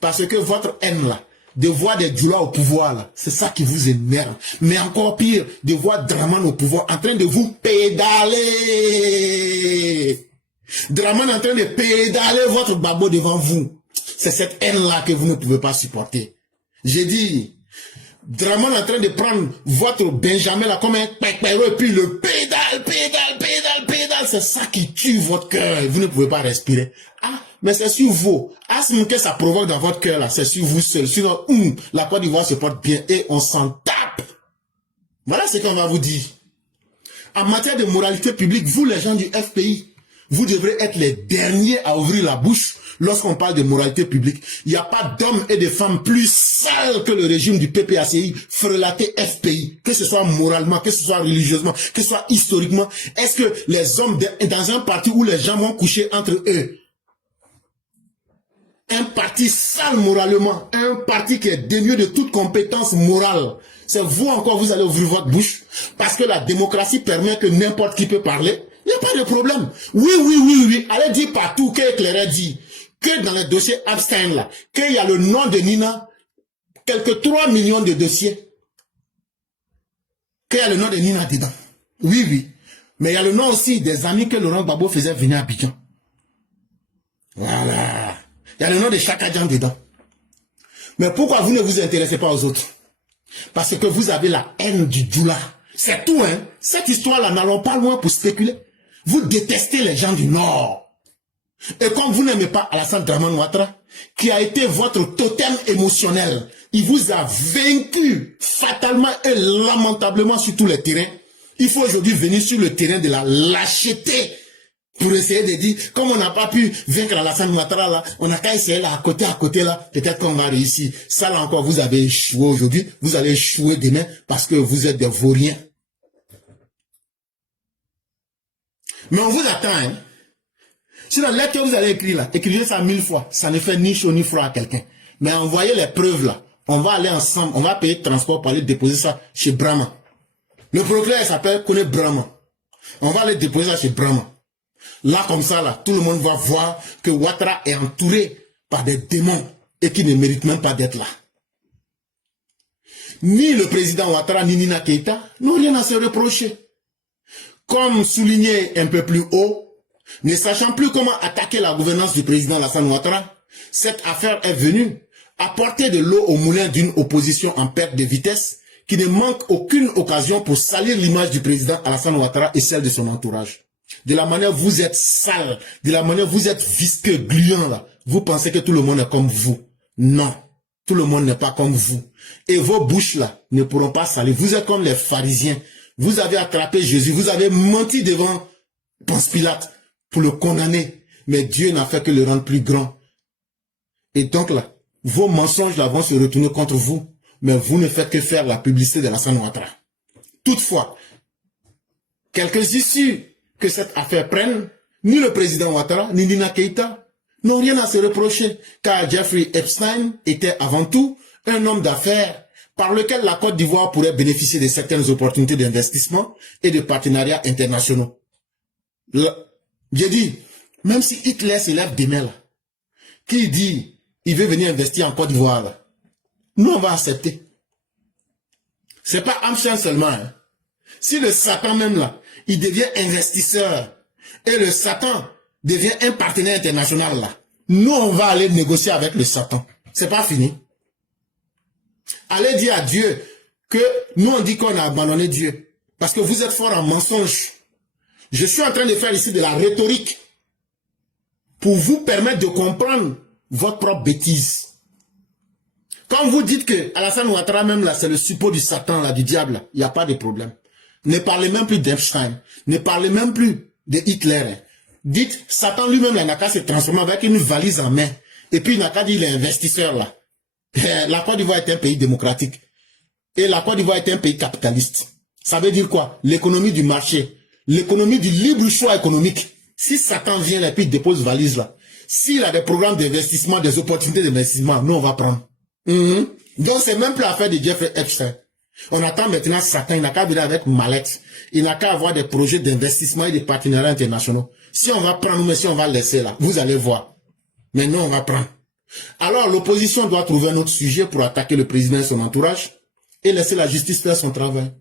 Parce que votre haine là, de voir des Djoula au pouvoir là, c'est ça qui vous énerve. Mais encore pire, de voir Draman au pouvoir en train de vous pédaler. Draman en train de pédaler votre babo devant vous. C'est cette haine là que vous ne pouvez pas supporter. J'ai dit, Draman en train de prendre votre Benjamin là comme un pépéro et puis le pédale. C'est ça qui tue votre cœur. Vous ne pouvez pas respirer. Ah, mais c'est sur vous. Ah, ce que ça provoque dans votre cœur là, c'est sur vous seul. Sinon, la Côte d'Ivoire se porte bien et on s'en tape. Voilà ce qu'on va vous dire. En matière de moralité publique, vous les gens du FPI, vous devrez être les derniers à ouvrir la bouche lorsqu'on parle de moralité publique. Il n'y a pas d'hommes et de femmes plus sales que le régime du PPACI, frelaté FPI, que ce soit moralement, que ce soit religieusement, que ce soit historiquement. Est-ce que les hommes dans un parti où les gens vont coucher entre eux, un parti sale moralement, un parti qui est dénué de toute compétence morale, c'est vous encore, vous allez ouvrir votre bouche parce que la démocratie permet que n'importe qui peut parler. Il n'y a pas de problème. Oui. Allez dire partout que Claire dit que dans les dossiers Epstein là, qu'il y a le nom de Nina, quelques 3 millions de dossiers, qu'il y a le nom de Nina dedans. Oui. Mais il y a le nom aussi des amis que Laurent Gbagbo faisait venir à Abidjan. Voilà. Il y a le nom de Chaka Djan dedans. Mais pourquoi vous ne vous intéressez pas aux autres? Parce que vous avez la haine du Djoula. C'est tout, hein. Cette histoire-là, n'allons pas loin pour spéculer. Vous détestez les gens du Nord. Et comme vous n'aimez pas Alassane Dramane Ouattara, qui a été votre totem émotionnel, il vous a vaincu fatalement et lamentablement sur tous les terrains. Il faut aujourd'hui venir sur le terrain de la lâcheté pour essayer de dire, comme on n'a pas pu vaincre Alassane Ouattara là, on n'a qu'à essayer là, à côté là, peut-être qu'on va réussir. Ça là encore, vous avez échoué aujourd'hui, vous allez échouer demain parce que vous êtes des vauriens. Mais on vous attend, hein. Si la lettre que vous allez écrire là, écrivez ça 1000 fois, ça ne fait ni chaud ni froid à quelqu'un. Mais envoyez les preuves là, on va aller ensemble, on va payer le transport pour aller déposer ça chez Brahma. Le procureur s'appelle Kone Brahma. On va aller déposer ça chez Brahma. Là comme ça là, tout le monde va voir que Ouattara est entouré par des démons et qui ne méritent même pas d'être là. Ni le président Ouattara ni Nina Keïta n'ont rien à se reprocher. Comme souligné un peu plus haut, ne sachant plus comment attaquer la gouvernance du président Alassane Ouattara, cette affaire est venue apporter de l'eau au moulin d'une opposition en perte de vitesse qui ne manque aucune occasion pour salir l'image du président Alassane Ouattara et celle de son entourage. De la manière vous êtes sale, de la manière vous êtes visqueux, gluant là, vous pensez que tout le monde est comme vous. Non, tout le monde n'est pas comme vous. Et vos bouches là ne pourront pas salir. Vous êtes comme les pharisiens. Vous avez attrapé Jésus, vous avez menti devant Ponce Pilate pour le condamner. Mais Dieu n'a fait que le rendre plus grand. Et donc là, vos mensonges là vont se retourner contre vous. Mais vous ne faites que faire la publicité de Alassane Ouattara. Toutefois, quelques issues que cette affaire prenne, ni le président Ouattara, ni Nina Keïta n'ont rien à se reprocher. Car Jeffrey Epstein était avant tout un homme d'affaires par lequel la Côte d'Ivoire pourrait bénéficier de certaines opportunités d'investissement et de partenariats internationaux. J'ai dit, même si Hitler s'élève demain là, qui dit il veut venir investir en Côte d'Ivoire là, nous on va accepter. C'est pas Amsterdam seulement. Hein. Si le Satan même là, il devient investisseur et le Satan devient un partenaire international là, nous on va aller négocier avec le Satan. C'est pas fini. Allez dire à Dieu que nous on dit qu'on a abandonné Dieu. Parce que vous êtes fort en mensonge. Je suis en train de faire ici de la rhétorique pour vous permettre de comprendre votre propre bêtise. Quand vous dites que Alassane Ouattara même là, c'est le suppôt du Satan, là, du diable, il n'y a pas de problème. Ne parlez même plus d'Epstein. Ne parlez même plus de Hitler. Hein. Dites, Satan lui-même, il n'a qu'à se transformer avec une valise en main. Et puis, il n'a qu'à dire, il est investisseur, là. La Côte d'Ivoire est un pays démocratique. Et la Côte d'Ivoire est un pays capitaliste. Ça veut dire quoi? L'économie du marché. L'économie du libre choix économique. Si Satan vient là, et puis il dépose valise, là. S'il a des programmes d'investissement, des opportunités d'investissement, nous, on va prendre. Donc, c'est même plus l'affaire de Jeffrey Epstein. On attend maintenant Satan, il n'a qu'à venir avec mallette. Il n'a qu'à avoir des projets d'investissement et des partenariats internationaux. Si on va prendre, mais si on va laisser là, vous allez voir. Mais non, on va prendre. Alors, l'opposition doit trouver un autre sujet pour attaquer le président et son entourage et laisser la justice faire son travail.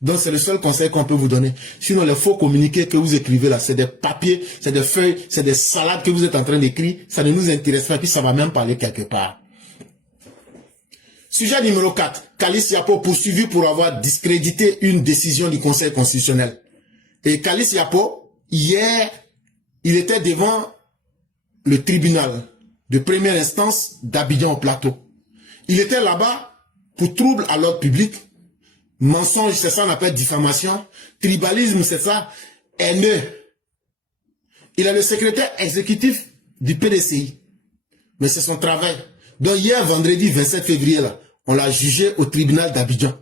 Donc, c'est le seul conseil qu'on peut vous donner. Sinon, les faux communiqués que vous écrivez là, c'est des papiers, c'est des feuilles, c'est des salades que vous êtes en train d'écrire. Ça ne nous intéresse pas, puis ça va même parler quelque part. Sujet numéro 4. Kalice Yapo poursuivi pour avoir discrédité une décision du Conseil constitutionnel. Et Kalice Yapo, hier, il était devant le tribunal de première instance d'Abidjan au Plateau. Il était là-bas pour trouble à l'ordre public. Mensonge, c'est ça on appelle diffamation. Tribalisme, c'est ça. Haineux. Il est le secrétaire exécutif du PDCI. Mais c'est son travail. Donc hier, vendredi 27 février, là, on l'a jugé au tribunal d'Abidjan.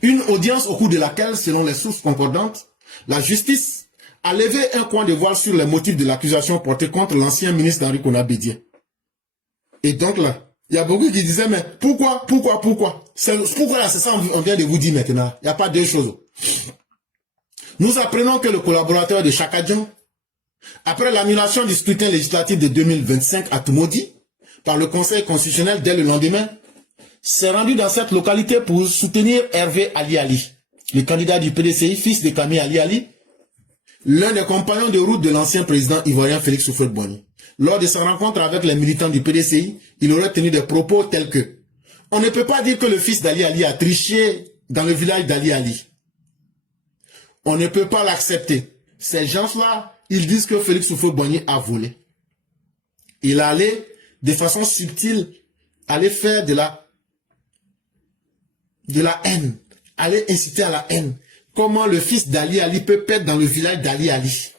Une audience au cours de laquelle, selon les sources concordantes, la justice a levé un coin de voile sur les motifs de l'accusation portée contre l'ancien ministre Henri Konan Bédié. Et donc là, il y a beaucoup qui disaient, mais pourquoi là, c'est ça on vient de vous dire maintenant. Il n'y a pas deux choses. Nous apprenons que le collaborateur de Chakadjan, après l'annulation du scrutin législatif de 2025 à Toumoudi, par le Conseil constitutionnel dès le lendemain, s'est rendu dans cette localité pour soutenir Hervé Ali Ali, le candidat du PDCI, fils de Camille Ali Ali, l'un des compagnons de route de l'ancien président ivoirien Félix Houphouët-Boigny. Lors de sa rencontre avec les militants du PDCI, il aurait tenu des propos tels que « On ne peut pas dire que le fils d'Ali Ali a triché dans le village d'Ali Ali. On ne peut pas l'accepter. Ces gens-là, ils disent que Félix Houphouët-Boigny a volé. » Il allait, de façon subtile, aller faire de la haine, aller inciter à la haine. Comment le fils d'Ali Ali peut perdre dans le village d'Ali Ali?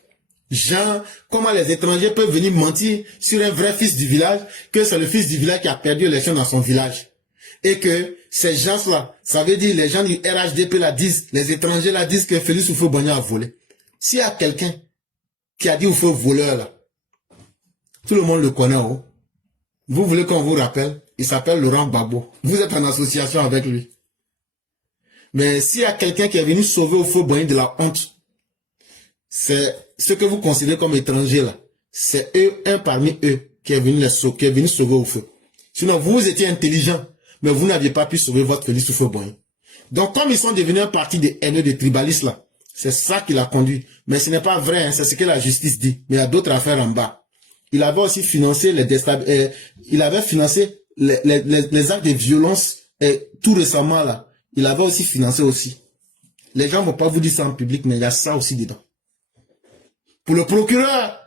Jean, comment les étrangers peuvent venir mentir sur un vrai fils du village, que c'est le fils du village qui a perdu l'élection dans son village. Et que ces gens-là, ça veut dire les gens du RHDP là disent, les étrangers là disent que Félix Houphouët-Boigny a volé. S'il y a quelqu'un qui a dit Houphouët voleur là, tout le monde le connaît, oh. Vous voulez qu'on vous rappelle? Il s'appelle Laurent Gbagbo. Vous êtes en association avec lui. Mais s'il y a quelqu'un qui est venu sauver Houphouët-Boigny de la honte, c'est ce que vous considérez comme étranger là. C'est eux, un parmi eux, qui est venu sauver Houphouët. Sinon, vous étiez intelligent, mais vous n'aviez pas pu sauver votre Félix Houphouët-Boigny. Donc, comme ils sont devenus un parti de haineux, de tribalistes là, c'est ça qui l'a conduit. Mais ce n'est pas vrai, hein, c'est ce que la justice dit. Mais il y a d'autres affaires en bas. Il avait aussi financé il avait financé les actes de violence tout récemment là. Il avait aussi financé aussi. Les gens ne vont pas vous dire ça en public, mais il y a ça aussi dedans. Pour le procureur,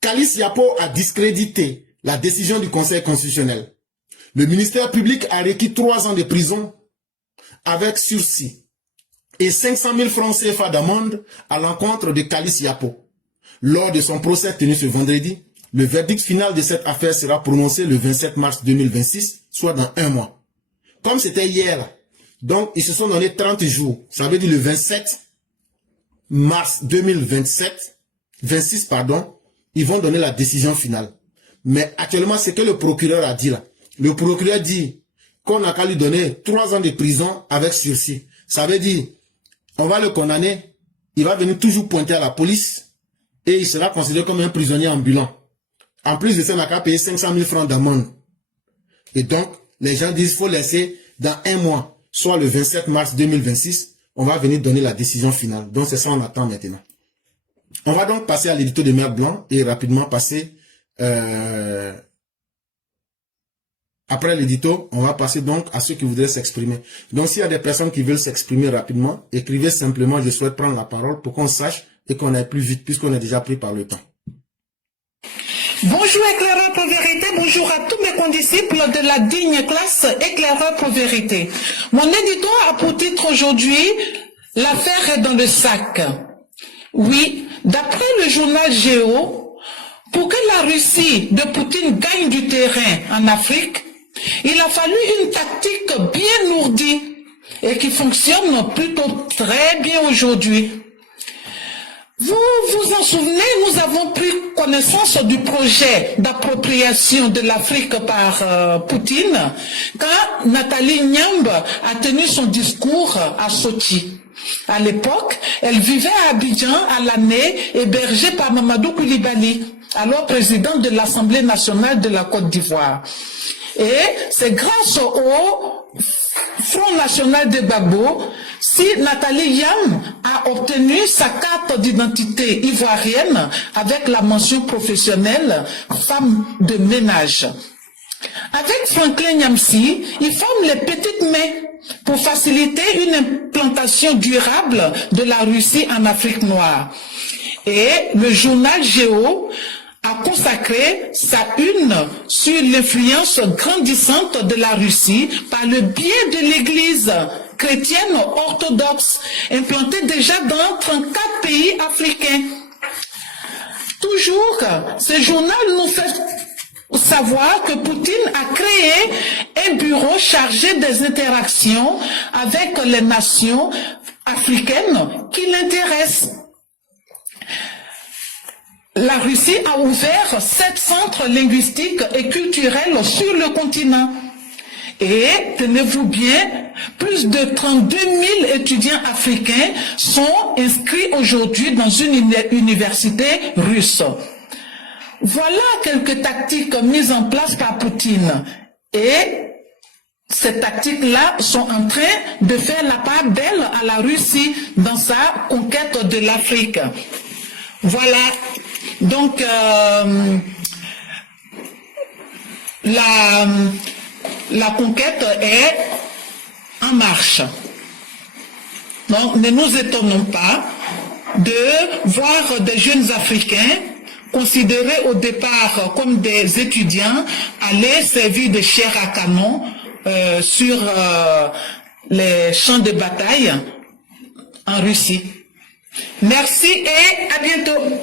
Kalice Yapo a discrédité la décision du Conseil constitutionnel. Le ministère public a requis 3 ans de prison avec sursis et 500 000 francs CFA d'amende à l'encontre de Kalice Yapo. Lors de son procès tenu ce vendredi, le verdict final de cette affaire sera prononcé le 27 mars 2026, soit dans 1 mois. Comme c'était hier, donc ils se sont donné 30 jours, ça veut dire le 27 mars 2026, ils vont donner la décision finale. Mais actuellement, c'est que le procureur a dit là. Le procureur dit qu'on n'a qu'à lui donner 3 ans de prison avec sursis. Ça veut dire, on va le condamner, il va venir toujours pointer à la police, et il sera considéré comme un prisonnier ambulant. En plus de ça, on n'a qu'à payer 500 000 francs d'amende. Et donc, les gens disent qu'il faut laisser dans 1 mois, soit le 27 mars 2026, on va venir donner la décision finale. Donc, c'est ça qu'on attend maintenant. On va donc passer à l'édito de Mère Blanc et rapidement passer Après l'édito, on va passer donc à ceux qui voudraient s'exprimer. Donc, s'il y a des personnes qui veulent s'exprimer rapidement, écrivez simplement « Je souhaite prendre la parole » pour qu'on sache et qu'on aille plus vite puisqu'on est déjà pris par le temps. Bonjour éclaireur pour vérité, bonjour à tous mes condisciples de la digne classe éclaireur pour vérité. Mon édito a pour titre aujourd'hui « L'affaire est dans le sac ». Oui, d'après le journal Géo, pour que la Russie de Poutine gagne du terrain en Afrique, il a fallu une tactique bien ourdie et qui fonctionne plutôt très bien aujourd'hui. Vous vous en souvenez, nous avons pris connaissance du projet d'appropriation de l'Afrique par Poutine quand Nathalie Nyambe a tenu son discours à Sochi. À l'époque, elle vivait à Abidjan, à l'année, hébergée par Mamadou Koulibaly, alors président de l'Assemblée nationale de la Côte d'Ivoire. Et c'est grâce au Front national de Gbagbo si Nathalie Yam a obtenu sa carte d'identité ivoirienne avec la mention professionnelle femme de ménage. Avec Franklin Nyamsi, ils forment les petites mains pour faciliter une implantation durable de la Russie en Afrique noire. Et le journal Géo a consacré sa une sur l'influence grandissante de la Russie par le biais de l'Église chrétienne orthodoxe, implantée déjà dans 34 pays africains. Toujours, ce journal nous fait savoir que Poutine a créé un bureau chargé des interactions avec les nations africaines qui l'intéressent. La Russie a ouvert 7 centres linguistiques et culturels sur le continent. Et, tenez-vous bien, plus de 32 000 étudiants africains sont inscrits aujourd'hui dans une université russe. Voilà quelques tactiques mises en place par Poutine. Et ces tactiques-là sont en train de faire la part belle à la Russie dans sa conquête de l'Afrique. Voilà. Donc, la conquête est en marche. Donc, ne nous étonnons pas de voir des jeunes Africains considérés au départ comme des étudiants aller servir de chair à canon sur les champs de bataille en Russie. Merci et à bientôt.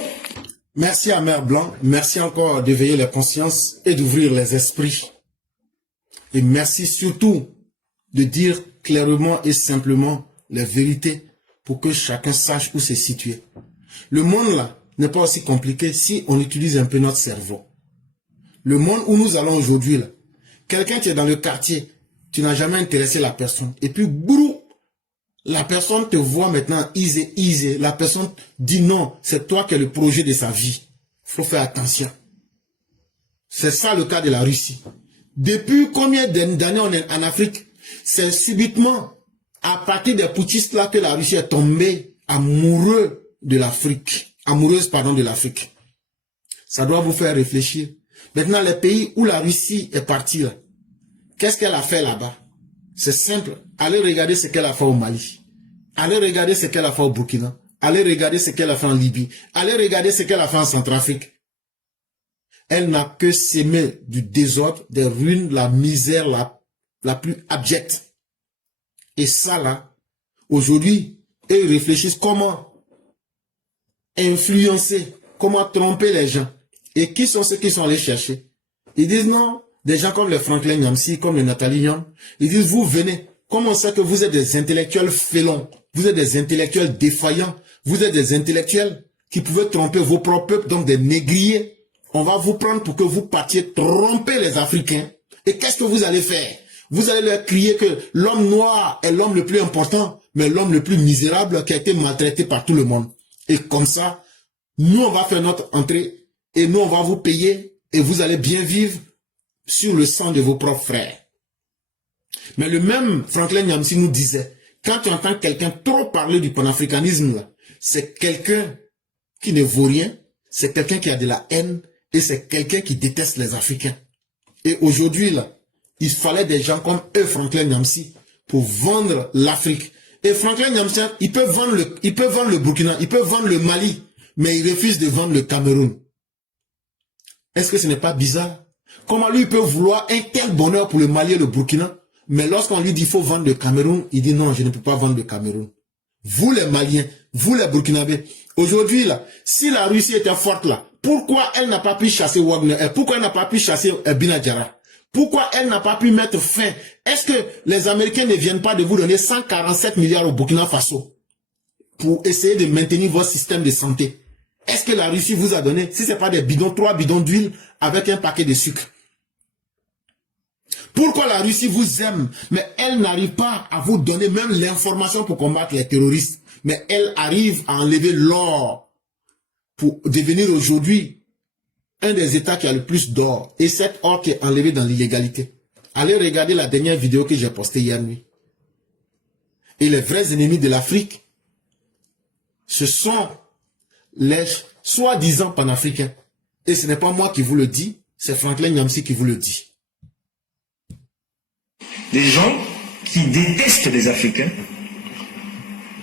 Merci à Mère Blanc, merci encore d'éveiller les consciences et d'ouvrir les esprits. Et merci surtout de dire clairement et simplement les vérités pour que chacun sache où se situer. Le monde là n'est pas aussi compliqué si on utilise un peu notre cerveau. Le monde où nous allons aujourd'hui là, quelqu'un qui est dans le quartier, tu n'as jamais intéressé la personne. Et puis, bourou, la personne te voit maintenant easy. La personne dit non, c'est toi qui es le projet de sa vie. Il faut faire attention. C'est ça le cas de la Russie. Depuis combien d'années on est en Afrique? C'est subitement à partir des putschistes là que la Russie est tombée amoureuse de l'Afrique. Ça doit vous faire réfléchir. Maintenant, les pays où la Russie est partie là, qu'est-ce qu'elle a fait là-bas? C'est simple. Allez regarder ce qu'elle a fait au Mali. Allez regarder ce qu'elle a fait au Burkina. Allez regarder ce qu'elle a fait en Libye. Allez regarder ce qu'elle a fait en Centrafrique. Elle n'a que sémé du désordre, des ruines, la misère la plus abjecte. Et ça là, aujourd'hui, ils réfléchissent comment influencer, comment tromper les gens. Et qui sont ceux qui sont allés chercher? Ils disent non, des gens comme le Franklin Nyamsi, comme le Nathalie Nyambe, ils disent vous venez. Comment ça que vous êtes des intellectuels félons? Vous êtes des intellectuels défaillants. Vous êtes des intellectuels qui pouvaient tromper vos propres peuples, donc des négriers. On va vous prendre pour que vous partiez tromper les Africains. Et qu'est-ce que vous allez faire? Vous allez leur crier que l'homme noir est l'homme le plus important, mais l'homme le plus misérable qui a été maltraité par tout le monde. Et comme ça, nous on va faire notre entrée et nous on va vous payer et vous allez bien vivre sur le sang de vos propres frères. Mais le même Franklin Nyamsi nous disait, quand tu entends quelqu'un trop parler du panafricanisme, c'est quelqu'un qui ne vaut rien, c'est quelqu'un qui a de la haine et c'est quelqu'un qui déteste les Africains. Et aujourd'hui, là, il fallait des gens comme eux, Franklin Nyamsi, pour vendre l'Afrique. Et Franklin Nyamsi, il peut vendre le Burkina, il peut vendre le Mali, mais il refuse de vendre le Cameroun. Est-ce que ce n'est pas bizarre? Comment lui peut vouloir un tel bonheur pour le Mali et le Burkina, mais lorsqu'on lui dit il faut vendre le Cameroun, il dit non, je ne peux pas vendre le Cameroun. Vous les Maliens, vous les Burkinabés, aujourd'hui là, si la Russie était forte là, pourquoi elle n'a pas pu chasser Wagner? Pourquoi elle n'a pas pu chasser Binadjara? Pourquoi elle n'a pas pu mettre fin? Est-ce que les Américains ne viennent pas de vous donner 147 milliards au Burkina Faso pour essayer de maintenir votre système de santé? Est-ce que la Russie vous a donné, si ce n'est pas des bidons, 3 bidons d'huile avec un paquet de sucre? Pourquoi la Russie vous aime, mais elle n'arrive pas à vous donner même l'information pour combattre les terroristes, mais elle arrive à enlever l'or pour devenir aujourd'hui un des États qui a le plus d'or, et cet or qui est enlevé dans l'illégalité. Allez regarder la dernière vidéo que j'ai postée hier nuit. Et les vrais ennemis de l'Afrique, ce sont les soi-disant panafricains. Et ce n'est pas moi qui vous le dis, c'est Franklin Nyamsi qui vous le dit. Des gens qui détestent les Africains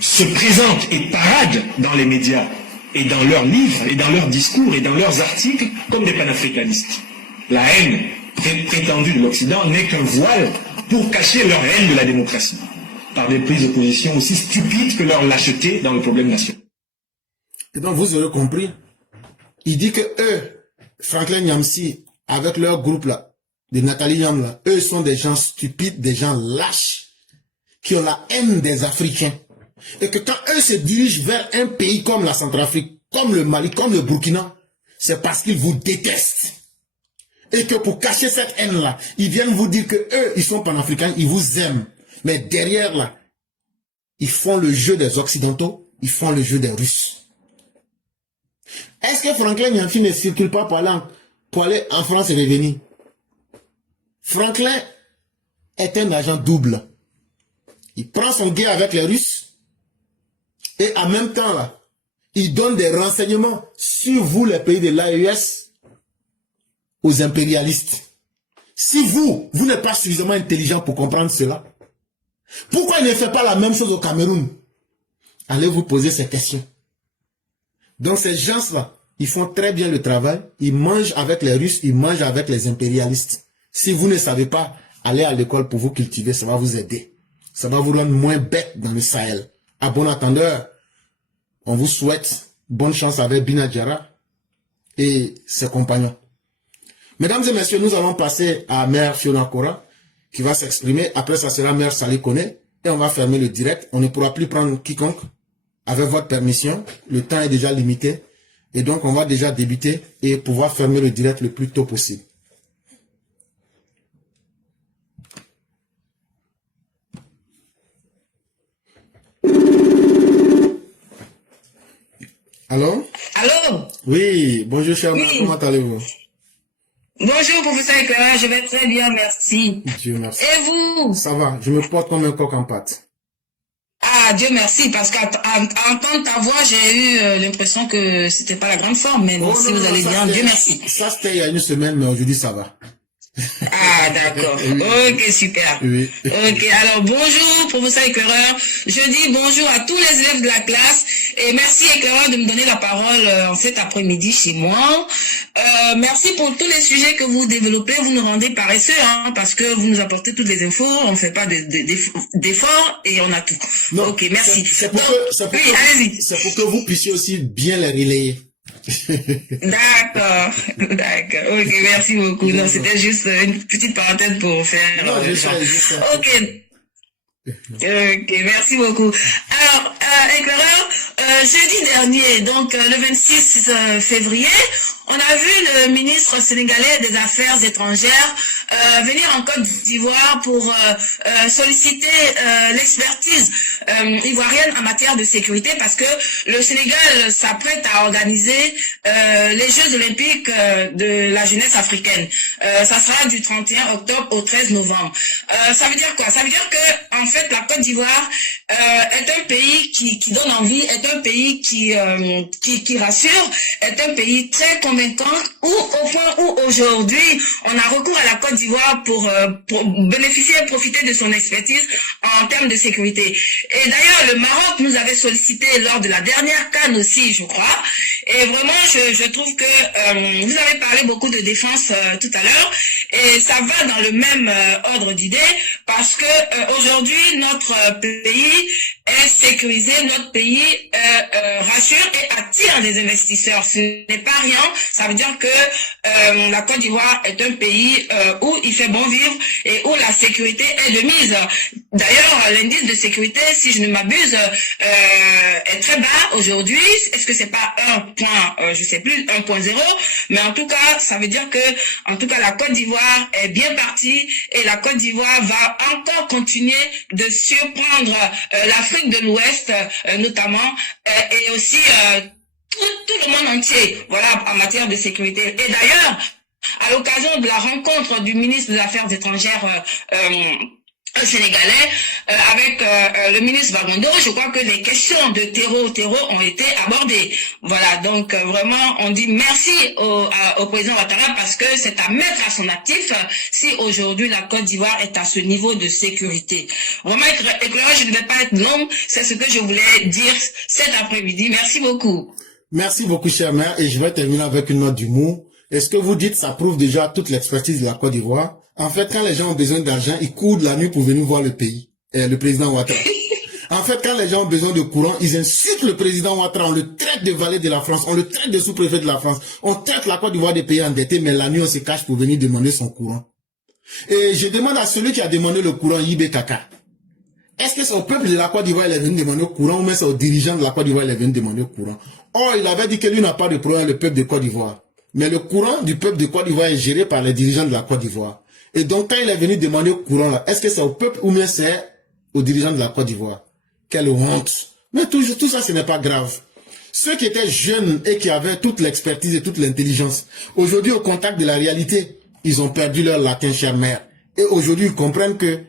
se présentent et paradent dans les médias et dans leurs livres et dans leurs discours et dans leurs articles comme des panafricanistes. La haine prétendue de l'Occident n'est qu'un voile pour cacher leur haine de la démocratie, par des prises de position aussi stupides que leur lâcheté dans le problème national. Et donc vous aurez compris, il dit que eux, Franklin Nyamsi, avec leur groupe là, de Nathalie Yam là, eux sont des gens stupides, des gens lâches, qui ont la haine des Africains. Et que quand eux se dirigent vers un pays comme la Centrafrique, comme le Mali, comme le Burkina, c'est parce qu'ils vous détestent. Et que pour cacher cette haine-là, ils viennent vous dire que eux, ils sont panafricains, ils vous aiment. Mais derrière là, ils font le jeu des Occidentaux, ils font le jeu des Russes. Est-ce que Franklin Nyamsi ne circule pas pour aller en France et revenir? Franklin est un agent double. Il prend son guet avec les Russes et en même temps, là, il donne des renseignements sur vous, les pays de l'AES, aux impérialistes. Si vous n'êtes pas suffisamment intelligent pour comprendre cela, pourquoi il ne fait pas la même chose au Cameroun? Allez vous poser ces questions. Donc ces gens-là, ils font très bien le travail, ils mangent avec les Russes, ils mangent avec les impérialistes. Si vous ne savez pas aller à l'école pour vous cultiver, ça va vous aider. Ça va vous rendre moins bête dans le Sahel. À bon entendeur, on vous souhaite bonne chance avec Binadjara et ses compagnons. Mesdames et messieurs, nous allons passer à Mère Fiona Kora qui va s'exprimer. Après, ça sera Mère Salih Kone et on va fermer le direct. On ne pourra plus prendre quiconque avec votre permission. Le temps est déjà limité et donc on va déjà débuter et pouvoir fermer le direct le plus tôt possible. Allô? Allô? Oui, bonjour cher Mère, Oui. comment allez-vous? Bonjour, professeur Éclaireur, je vais très bien, merci. Dieu merci. Et vous? Ça va, je me porte comme un coq en pâte. Ah, Dieu merci, parce qu'à entendre ta voix, j'ai eu l'impression que c'était pas la grande forme, mais bon, si vous allez bien, Dieu merci. Ça c'était il y a une semaine, mais aujourd'hui ça va. Ah, d'accord. Ok, super. Oui. Ok, alors bonjour, professeur Éclaireur. Je dis bonjour à tous les élèves de la classe et merci Éclaireur de me donner la parole en cet après-midi chez moi. Merci pour tous les sujets que vous développez. Vous nous rendez paresseux, hein, parce que vous nous apportez toutes les infos. On ne fait pas d'efforts et on a tout. Non, ok, merci. C'est Donc, pour oui, allez-y. que vous puissiez aussi bien les relayer. D'accord, d'accord. Ok, merci beaucoup. Non, c'était juste une petite parenthèse pour faire. Non, je sais. Ok. Ok, merci beaucoup. Alors, Éclaireur, jeudi dernier, donc le 26 février, on a vu le ministre sénégalais des Affaires étrangères venir en Côte d'Ivoire pour solliciter l'expertise ivoirienne en matière de sécurité parce que le Sénégal s'apprête à organiser les Jeux olympiques de la jeunesse africaine. Ça sera du 31 octobre au 13 novembre. Ça veut dire quoi? Ça veut dire que en fait la Côte d'Ivoire est un pays qui donne envie, est un pays qui rassure, est un pays très convaincu convaincante ou au point où aujourd'hui on a recours à la Côte d'Ivoire pour bénéficier et profiter de son expertise en termes de sécurité. Et d'ailleurs, le Maroc nous avait sollicité lors de la dernière CAN aussi, je crois. Et vraiment, je trouve que vous avez parlé beaucoup de défense tout à l'heure, et ça va dans le même ordre d'idées, parce que aujourd'hui, notre pays est sécurisé, notre pays rassure et attire les investisseurs. Ce n'est pas rien, ça veut dire que la Côte d'Ivoire est un pays où il fait bon vivre et où la sécurité est de mise. D'ailleurs, l'indice de sécurité, si je ne m'abuse, est très bas aujourd'hui. Est-ce que c'est pas 1 point, je sais plus, 1.0, mais en tout cas, ça veut dire que, en tout cas, la Côte d'Ivoire est bien partie et la Côte d'Ivoire va encore continuer de surprendre l'Afrique de l'Ouest, notamment, et aussi tout le monde entier, voilà, en matière de sécurité. Et d'ailleurs, à l'occasion de la rencontre du ministre des Affaires étrangères sénégalais avec le ministre Vagondo, je crois que les questions de terreau ont été abordées. Voilà, donc vraiment on dit merci au président Ouattara, parce que c'est à mettre à son actif si aujourd'hui la Côte d'Ivoire est à ce niveau de sécurité. Vraiment éclairé, je ne vais pas être longue, c'est ce que je voulais dire cet après-midi. Merci beaucoup. Merci beaucoup, cher maire, et je vais terminer avec une note d'humour. Est-ce que vous dites ça prouve déjà toute l'expertise de la Côte d'Ivoire? En fait, quand les gens ont besoin d'argent, ils courent la nuit pour venir voir le pays, le président Ouattara. En fait, quand les gens ont besoin de courant, ils insultent le président Ouattara, on le traite de valet de la France, on le traite de sous-préfet de la France, on traite la Côte d'Ivoire des pays endettés, mais la nuit on se cache pour venir demander son courant. Et je demande à celui qui a demandé le courant, Yibé Kaka, est-ce que c'est au peuple de la Côte d'Ivoire il est venu demander le courant, ou même c'est aux dirigeants de la Côte d'Ivoire il est venu demander le courant? Or, il avait dit que lui n'a pas de problème avec le peuple de Côte d'Ivoire. Mais le courant du peuple de Côte d'Ivoire est géré par les dirigeants de la Côte d'Ivoire. Et donc, quand il est venu demander le courant, là, est-ce que c'est au peuple ou bien c'est aux dirigeants de la Côte d'Ivoire? Quelle honte! Mais tout ça, ce n'est pas grave. Ceux qui étaient jeunes et qui avaient toute l'expertise et toute l'intelligence, aujourd'hui, au contact de la réalité, ils ont perdu leur latin, chère mère. Et aujourd'hui, ils comprennent que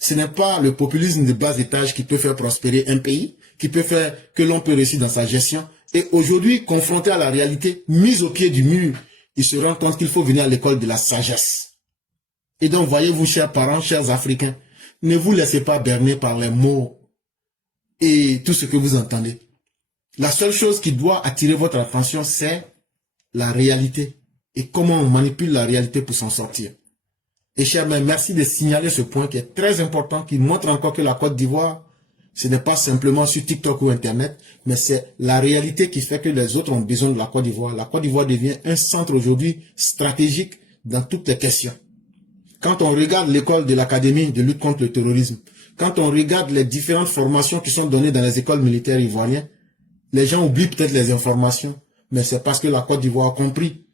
ce n'est pas le populisme de bas étage qui peut faire prospérer un pays, qui peut faire que l'on peut réussir dans sa gestion. Et aujourd'hui, confrontés à la réalité, mis au pied du mur, ils se rendent compte qu'il faut venir à l'école de la sagesse. Et donc, voyez-vous, chers parents, chers Africains, ne vous laissez pas berner par les mots et tout ce que vous entendez. La seule chose qui doit attirer votre attention, c'est la réalité et comment on manipule la réalité pour s'en sortir. Et chers mères, merci de signaler ce point qui est très important, qui montre encore que la Côte d'Ivoire, ce n'est pas simplement sur TikTok ou Internet, mais c'est la réalité qui fait que les autres ont besoin de la Côte d'Ivoire. La Côte d'Ivoire devient un centre aujourd'hui stratégique dans toutes les questions. Quand on regarde l'école de l'Académie de lutte contre le terrorisme, quand on regarde les différentes formations qui sont données dans les écoles militaires ivoiriennes, les gens oublient peut-être les informations, mais c'est parce que la Côte d'Ivoire a compris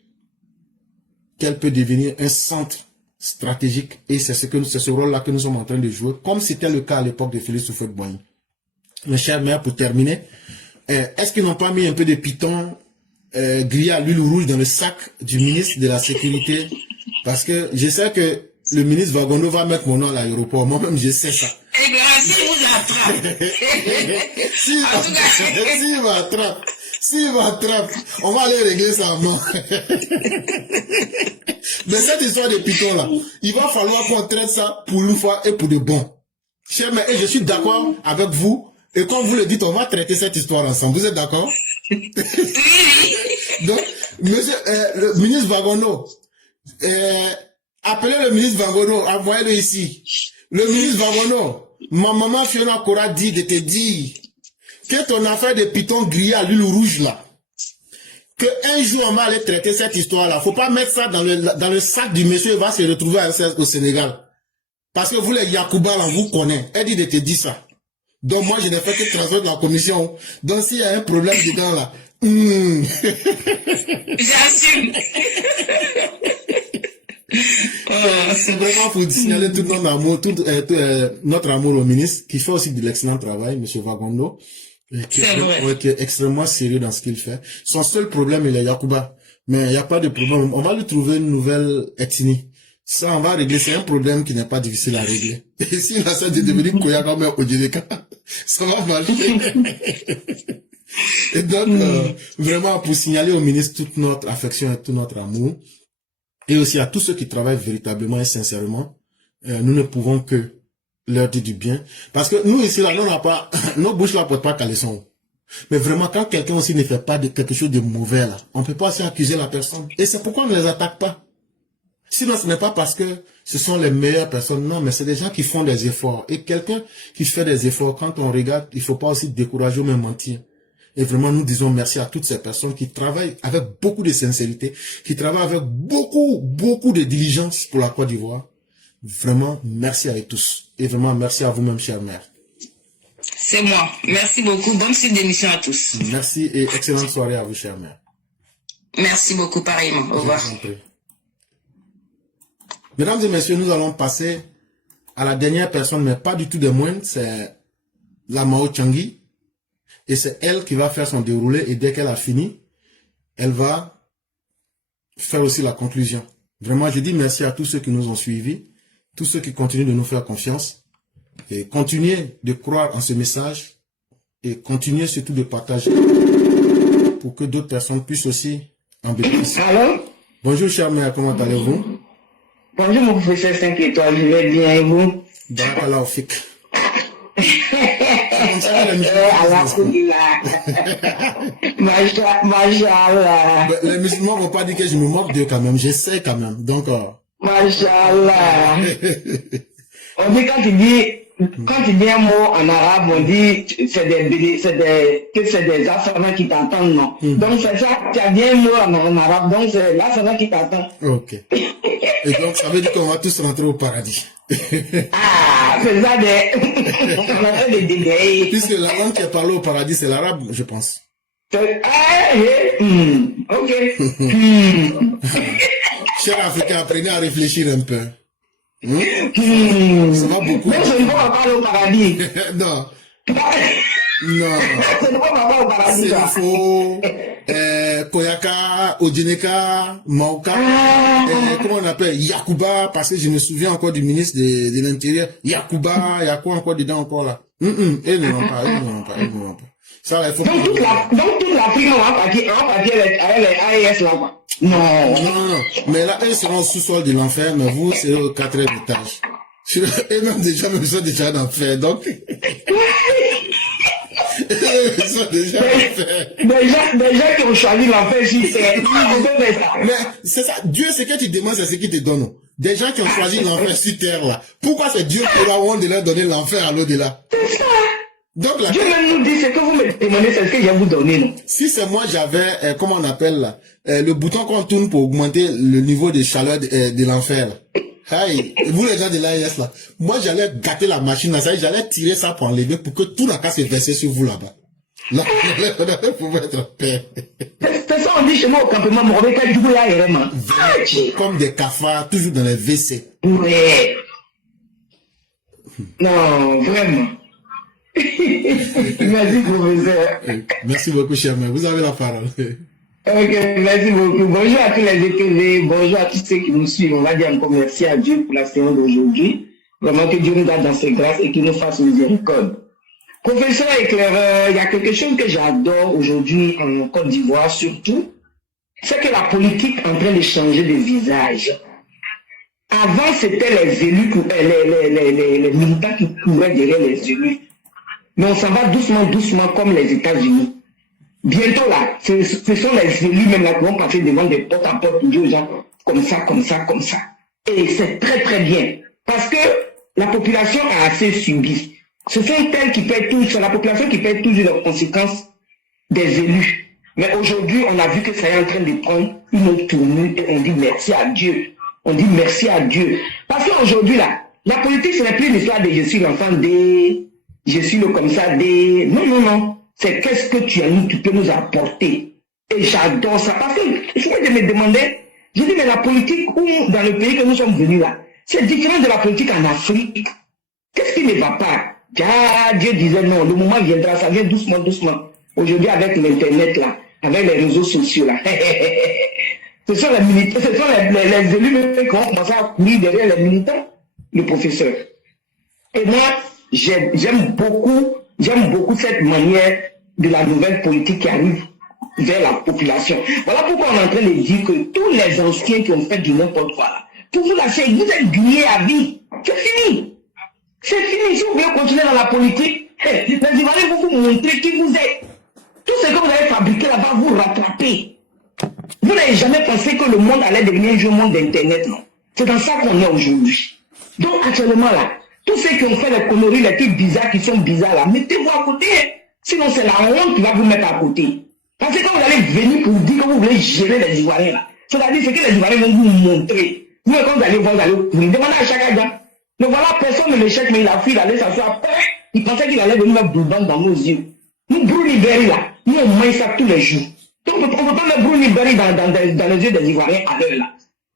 qu'elle peut devenir un centre stratégique, et c'est ce rôle-là que nous sommes en train de jouer, comme c'était le cas à l'époque de Félix Houphouët-Boigny. Mes chers mères, pour terminer, est-ce qu'ils n'ont pas mis un peu de piton grillé à l'huile rouge dans le sac du ministre de la Sécurité? Parce que je sais que le ministre Vagondo va mettre mon nom à l'aéroport, moi-même je sais ça. Et bien, si vous attrape. S'il m'attrape, on va aller régler ça, non. Mais cette histoire de piton là, il va falloir qu'on traite ça pour une fois et pour de bon. Chers mères, et je suis d'accord avec vous, et comme vous le dites, on va traiter cette histoire ensemble. Vous êtes d'accord? Donc, monsieur, le ministre Vagondo, appelez le ministre Vagondo, envoyez-le ici. Le ministre Vagondo, ma maman Fiona Kora dit de te dire que ton affaire de piton grillé à l'huile rouge là, que un jour on va aller traiter cette histoire là, faut pas mettre ça dans le sac du monsieur, il va se retrouver au Sénégal. Parce que vous les Yacouba là, vous connaissez, elle dit de te dire ça. Donc moi je n'ai fait que transmettre la commission. Donc s'il y a un problème dedans là, J'assume. c'est vraiment pour signaler tout notre amour, notre amour au ministre, qui fait aussi de l'excellent travail, monsieur Vagondo, qui est extrêmement sérieux dans ce qu'il fait. Son seul problème, il est Yacouba. Mais il n'y a pas de problème. On va lui trouver une nouvelle ethnie. Ça, on va régler. C'est un problème qui n'est pas difficile à régler. Et s'il essaie de devenir Koyaka, mais Odjedeka, ça va marcher. Et donc, vraiment, pour signaler au ministre toute notre affection et tout notre amour, et aussi à tous ceux qui travaillent véritablement et sincèrement, nous ne pouvons que leur dire du bien. Parce que nous, ici, là, nous n'avons pas, nos bouches là portent pas caleçon. Mais vraiment, quand quelqu'un aussi ne fait pas de quelque chose de mauvais, là, on peut pas aussi accuser la personne. Et c'est pourquoi on ne les attaque pas. Sinon, ce n'est pas parce que ce sont les meilleures personnes, non, mais c'est des gens qui font des efforts. Et quelqu'un qui fait des efforts, quand on regarde, il faut pas aussi décourager ou même mentir. Et vraiment, nous disons merci à toutes ces personnes qui travaillent avec beaucoup de sincérité, qui travaillent avec beaucoup de diligence pour la Côte d'Ivoire. Vraiment, merci à eux tous. Et vraiment, merci à vous-même, chère mère. C'est moi. Merci beaucoup. Bonne suite d'émission à tous. Merci et excellente soirée à vous, chère mère. Merci beaucoup, pareillement. Au revoir. Mesdames et messieurs, nous allons passer à la dernière personne, mais pas du tout des moindres, c'est la Mao Changi. Et c'est elle qui va faire son déroulé et dès qu'elle a fini, elle va faire aussi la conclusion. Vraiment, je dis merci à tous ceux qui nous ont suivis, tous ceux qui continuent de nous faire confiance et continuez de croire en ce message et continuez surtout de partager pour que d'autres personnes puissent aussi en bénéficier. Allô? Bonjour chère mère, comment allez-vous? Bonjour mon professeur 5 étoiles, je vais bien et vous? Barakallah au fik. Machallah. Les musulmans vont pas dire que je me moque d'eux quand même, j'essaie quand même. Donc, Machallah. On dit quand tu dis un mot en arabe, on dit que c'est des Afghans qui t'entendent, non? Donc c'est ça, tu as dit un mot en arabe, donc c'est l'Afghan qui t'entend. ok. Et donc, ça veut dire qu'on va tous rentrer au paradis. Ah, c'est ça on a fait des dégâts. Puisque la langue qui est parlée au paradis, c'est l'arabe, je pense. Ok. Chers Africains, apprenez à réfléchir un peu. Ça va beaucoup. Mais je ne peux pas parler au paradis. Non. Non. Je ne peux pas parler au paradis. C'est ça. faux. Koyaka, Odineka, Mauka, comment on appelle, Yakuba, parce que je me souviens encore du ministre de l'Intérieur, Yakuba, il y a quoi encore dedans encore là? Ils ne l'ont pas. Ça, là, il faut Donc toute la prime, on va partir avec les AES là, quoi. Non. Mais là, eux seront au sous-sol de l'enfer, mais vous, c'est au 4e étage. Eux-mêmes déjà, ils sont déjà en enfer, donc. Ils sont déjà en enfer. Des gens qui ont choisi l'enfer sur terre. Mais c'est ça, Dieu, ce que tu demandes, c'est ce qu'il te donne. Des gens qui ont choisi l'enfer sur terre, là. Pourquoi c'est Dieu qui aura honte de leur donner l'enfer à l'au-delà? C'est ça. Donc, Dieu même nous dit, ce que vous me demandez, c'est ce que je vais vous donner, non? Si c'est moi, j'avais, comment on appelle là, le bouton qu'on tourne pour augmenter le niveau de chaleur de l'enfer, là. Hey, vous les gens de l'AIS là, moi j'allais gâter la machine là, j'allais tirer ça pour enlever pour que tout la casse est versé sur vous là-bas. Là, on pouvait être en paix. C'est ça, on dit chez moi au campement, mon revêt, du coup, là, vraiment. Comme des cafards, toujours dans les WC. Ouais. Non, vraiment. Merci, professeur. Merci beaucoup, cher mère. Vous avez la parole. Ok, merci beaucoup. Bonjour à tous les écrivains, bonjour à tous ceux qui nous suivent. On va dire encore merci à Dieu pour la séance d'aujourd'hui. Vraiment que Dieu nous garde dans ses grâces et qu'il nous fasse miséricorde. Professeur éclaireur, il y a quelque chose que j'adore aujourd'hui en Côte d'Ivoire surtout, c'est que la politique est en train de changer de visage. Avant, c'était les élus, les militants qui couraient derrière les élus. Mais on s'en va doucement comme les États-Unis. Bientôt là, ce sont les élus même là qui vont passer devant des porte-à-porte pour dire aux gens comme ça. Et c'est très bien. Parce que la population a assez subi. Ce sont elles qui paient tout, c'est la population qui paie toujours les conséquences des élus. Mais aujourd'hui, on a vu que ça est en train de prendre une autre tournure et on dit merci à Dieu. Parce qu'aujourd'hui là, la politique ce n'est plus l'histoire de je suis l'enfant des, je suis le comme ça des. Non. C'est qu'est-ce que tu peux nous apporter. Et j'adore ça. Parce que je me demandais, je dis mais la politique où dans le pays que nous sommes venus là, c'est différent de la politique en Afrique. Qu'est-ce qui ne va pas? Dieu disait non, le moment viendra, ça vient doucement. Aujourd'hui avec l'internet là, avec les réseaux sociaux là, ce sont les militants, ce sont les élus qui vont commencer à courir derrière les militants, le professeur. Et moi, j'aime beaucoup cette manière de la nouvelle politique qui arrive vers la population. Voilà pourquoi on est en train de dire que tous les anciens qui ont fait du n'importe quoi, là, pour vous lâcher, vous êtes grillés à vie. C'est fini. C'est fini. Si vous voulez continuer dans la politique, les Ivoiriens vont vous montrer qui vous êtes. Tout ce que vous avez fabriqué là-bas, vous rattrapez. Vous n'avez jamais pensé que le monde allait devenir un jeu monde d'Internet, non? C'est dans ça qu'on est aujourd'hui. Donc actuellement là, tous ceux qui ont fait les conneries, les trucs bizarres qui sont bizarres là, mettez-vous à côté. Sinon c'est la honte qui va vous mettre à côté. Parce que quand vous allez venir pour dire que vous voulez gérer les Ivoiriens là, c'est-à-dire ce que les Ivoiriens vont vous montrer. Vous, quand vous allez voir, vous allez demandez à chaque gars. Ne voilà personne ne l'échec, mais il a fui, il allait s'asseoir. Il pensait qu'il allait venir mettre Bouban dans nos yeux. Nous, Bruni Berry là, nous on mange ça tous les jours. Donc on ne peut pas mettre Bruni Berry dans les yeux des Ivoiriens à l'heure là.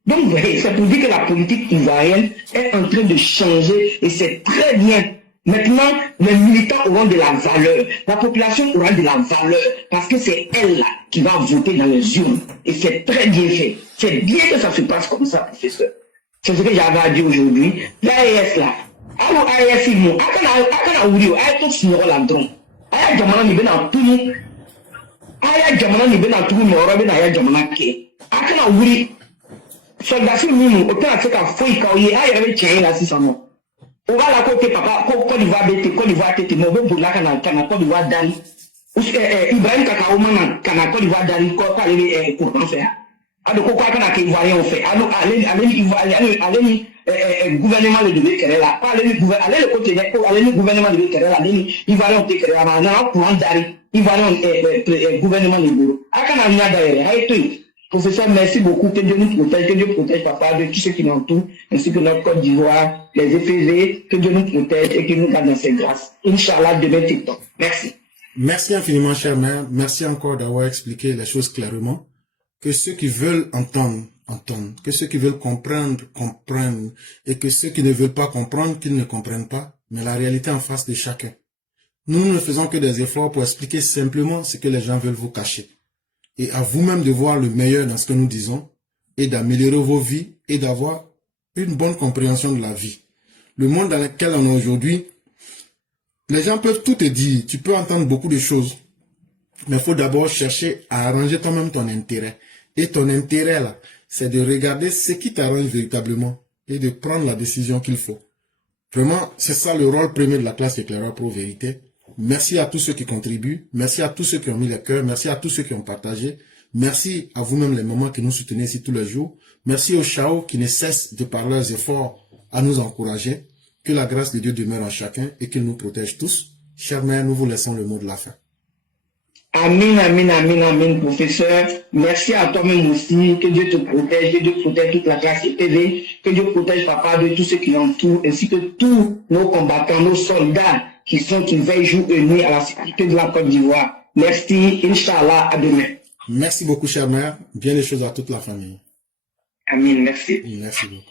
Donc vous voyez, c'est pour dire que la politique ivoirienne est en train de changer et c'est très bien. Maintenant, les militants auront de la valeur. La population aura de la valeur parce que c'est elle là qui va voter dans les urnes. Et c'est très bien fait. C'est bien que ça se passe comme ça, professeur. C'est ce que j'avais à dire aujourd'hui. L'AES là. Alors AES, il m'a. Akana Ourio, AES, tout le là-dedans. AES, Jamana, il vient en tout. AES, Jamana, il vient en tout. Mais on va AES, Jamana, qui. Akana Ourio. Soldat, si nous, autant à ce qu'à fouille, quand il y a un tien là, si ça non. On va la côté, papa, Côte d'Ivoire, Côte d'Ivoire, Tété, mais on va pour Côte d'Ivoire, Dari. Ibrahim Kakaouman, Côte d'Ivoire, Dari, quoi, aller pour en faire. Alors, pourquoi qu'on a qu'Ivoirien on fait? Alors, allez, gouvernement de Béquerel là. Allez, le côté, allez, le gouvernement de Béquerel là. Allez, Ivoirien on te crée là. Maintenant, pour en Dari, Ivoirien, gouvernement de Boulot. À quand on a derrière, allez, professeur, merci beaucoup. Que Dieu nous protège, que Dieu protège papa de tous ceux qui nous entourent, ainsi que notre Côte d'Ivoire, les EPV, que Dieu nous protège et qu'il nous garde dans ses grâces. Inch'Allah, demain TikTok. Merci. Merci infiniment, cher maire. Merci encore d'avoir expliqué les choses clairement. Que ceux qui veulent entendre, entendent. Que ceux qui veulent comprendre, comprennent. Et que ceux qui ne veulent pas comprendre, qu'ils ne comprennent pas. Mais la réalité en face de chacun. Nous ne faisons que des efforts pour expliquer simplement ce que les gens veulent vous cacher. Et à vous-même de voir le meilleur dans ce que nous disons. Et d'améliorer vos vies. Et d'avoir une bonne compréhension de la vie. Le monde dans lequel on est aujourd'hui, les gens peuvent tout te dire. Tu peux entendre beaucoup de choses. Mais il faut d'abord chercher à arranger toi-même ton intérêt. Et ton intérêt, là, c'est de regarder ce qui t'arrange véritablement et de prendre la décision qu'il faut. Vraiment, c'est ça le rôle premier de la classe éclaireur pro vérité. Merci à tous ceux qui contribuent. Merci à tous ceux qui ont mis le cœur. Merci à tous ceux qui ont partagé. Merci à vous-même les mamans qui nous soutenez ici tous les jours. Merci aux Chao qui ne cessent de par leurs efforts à nous encourager. Que la grâce de Dieu demeure en chacun et qu'il nous protège tous. Chers mères, nous vous laissons le mot de la fin. Amen, amen, amen, amen, professeur. Merci à toi-même aussi. Que Dieu te protège, que Dieu protège toute la classe EPV, que Dieu protège papa de tous ceux qui l'entourent, ainsi que tous nos combattants, nos soldats qui veillent jour et nuit à la sécurité de la Côte d'Ivoire. Merci, Inch'Allah, à demain. Merci beaucoup, chère mère. Bien les choses à toute la famille. Amen, merci. Merci beaucoup.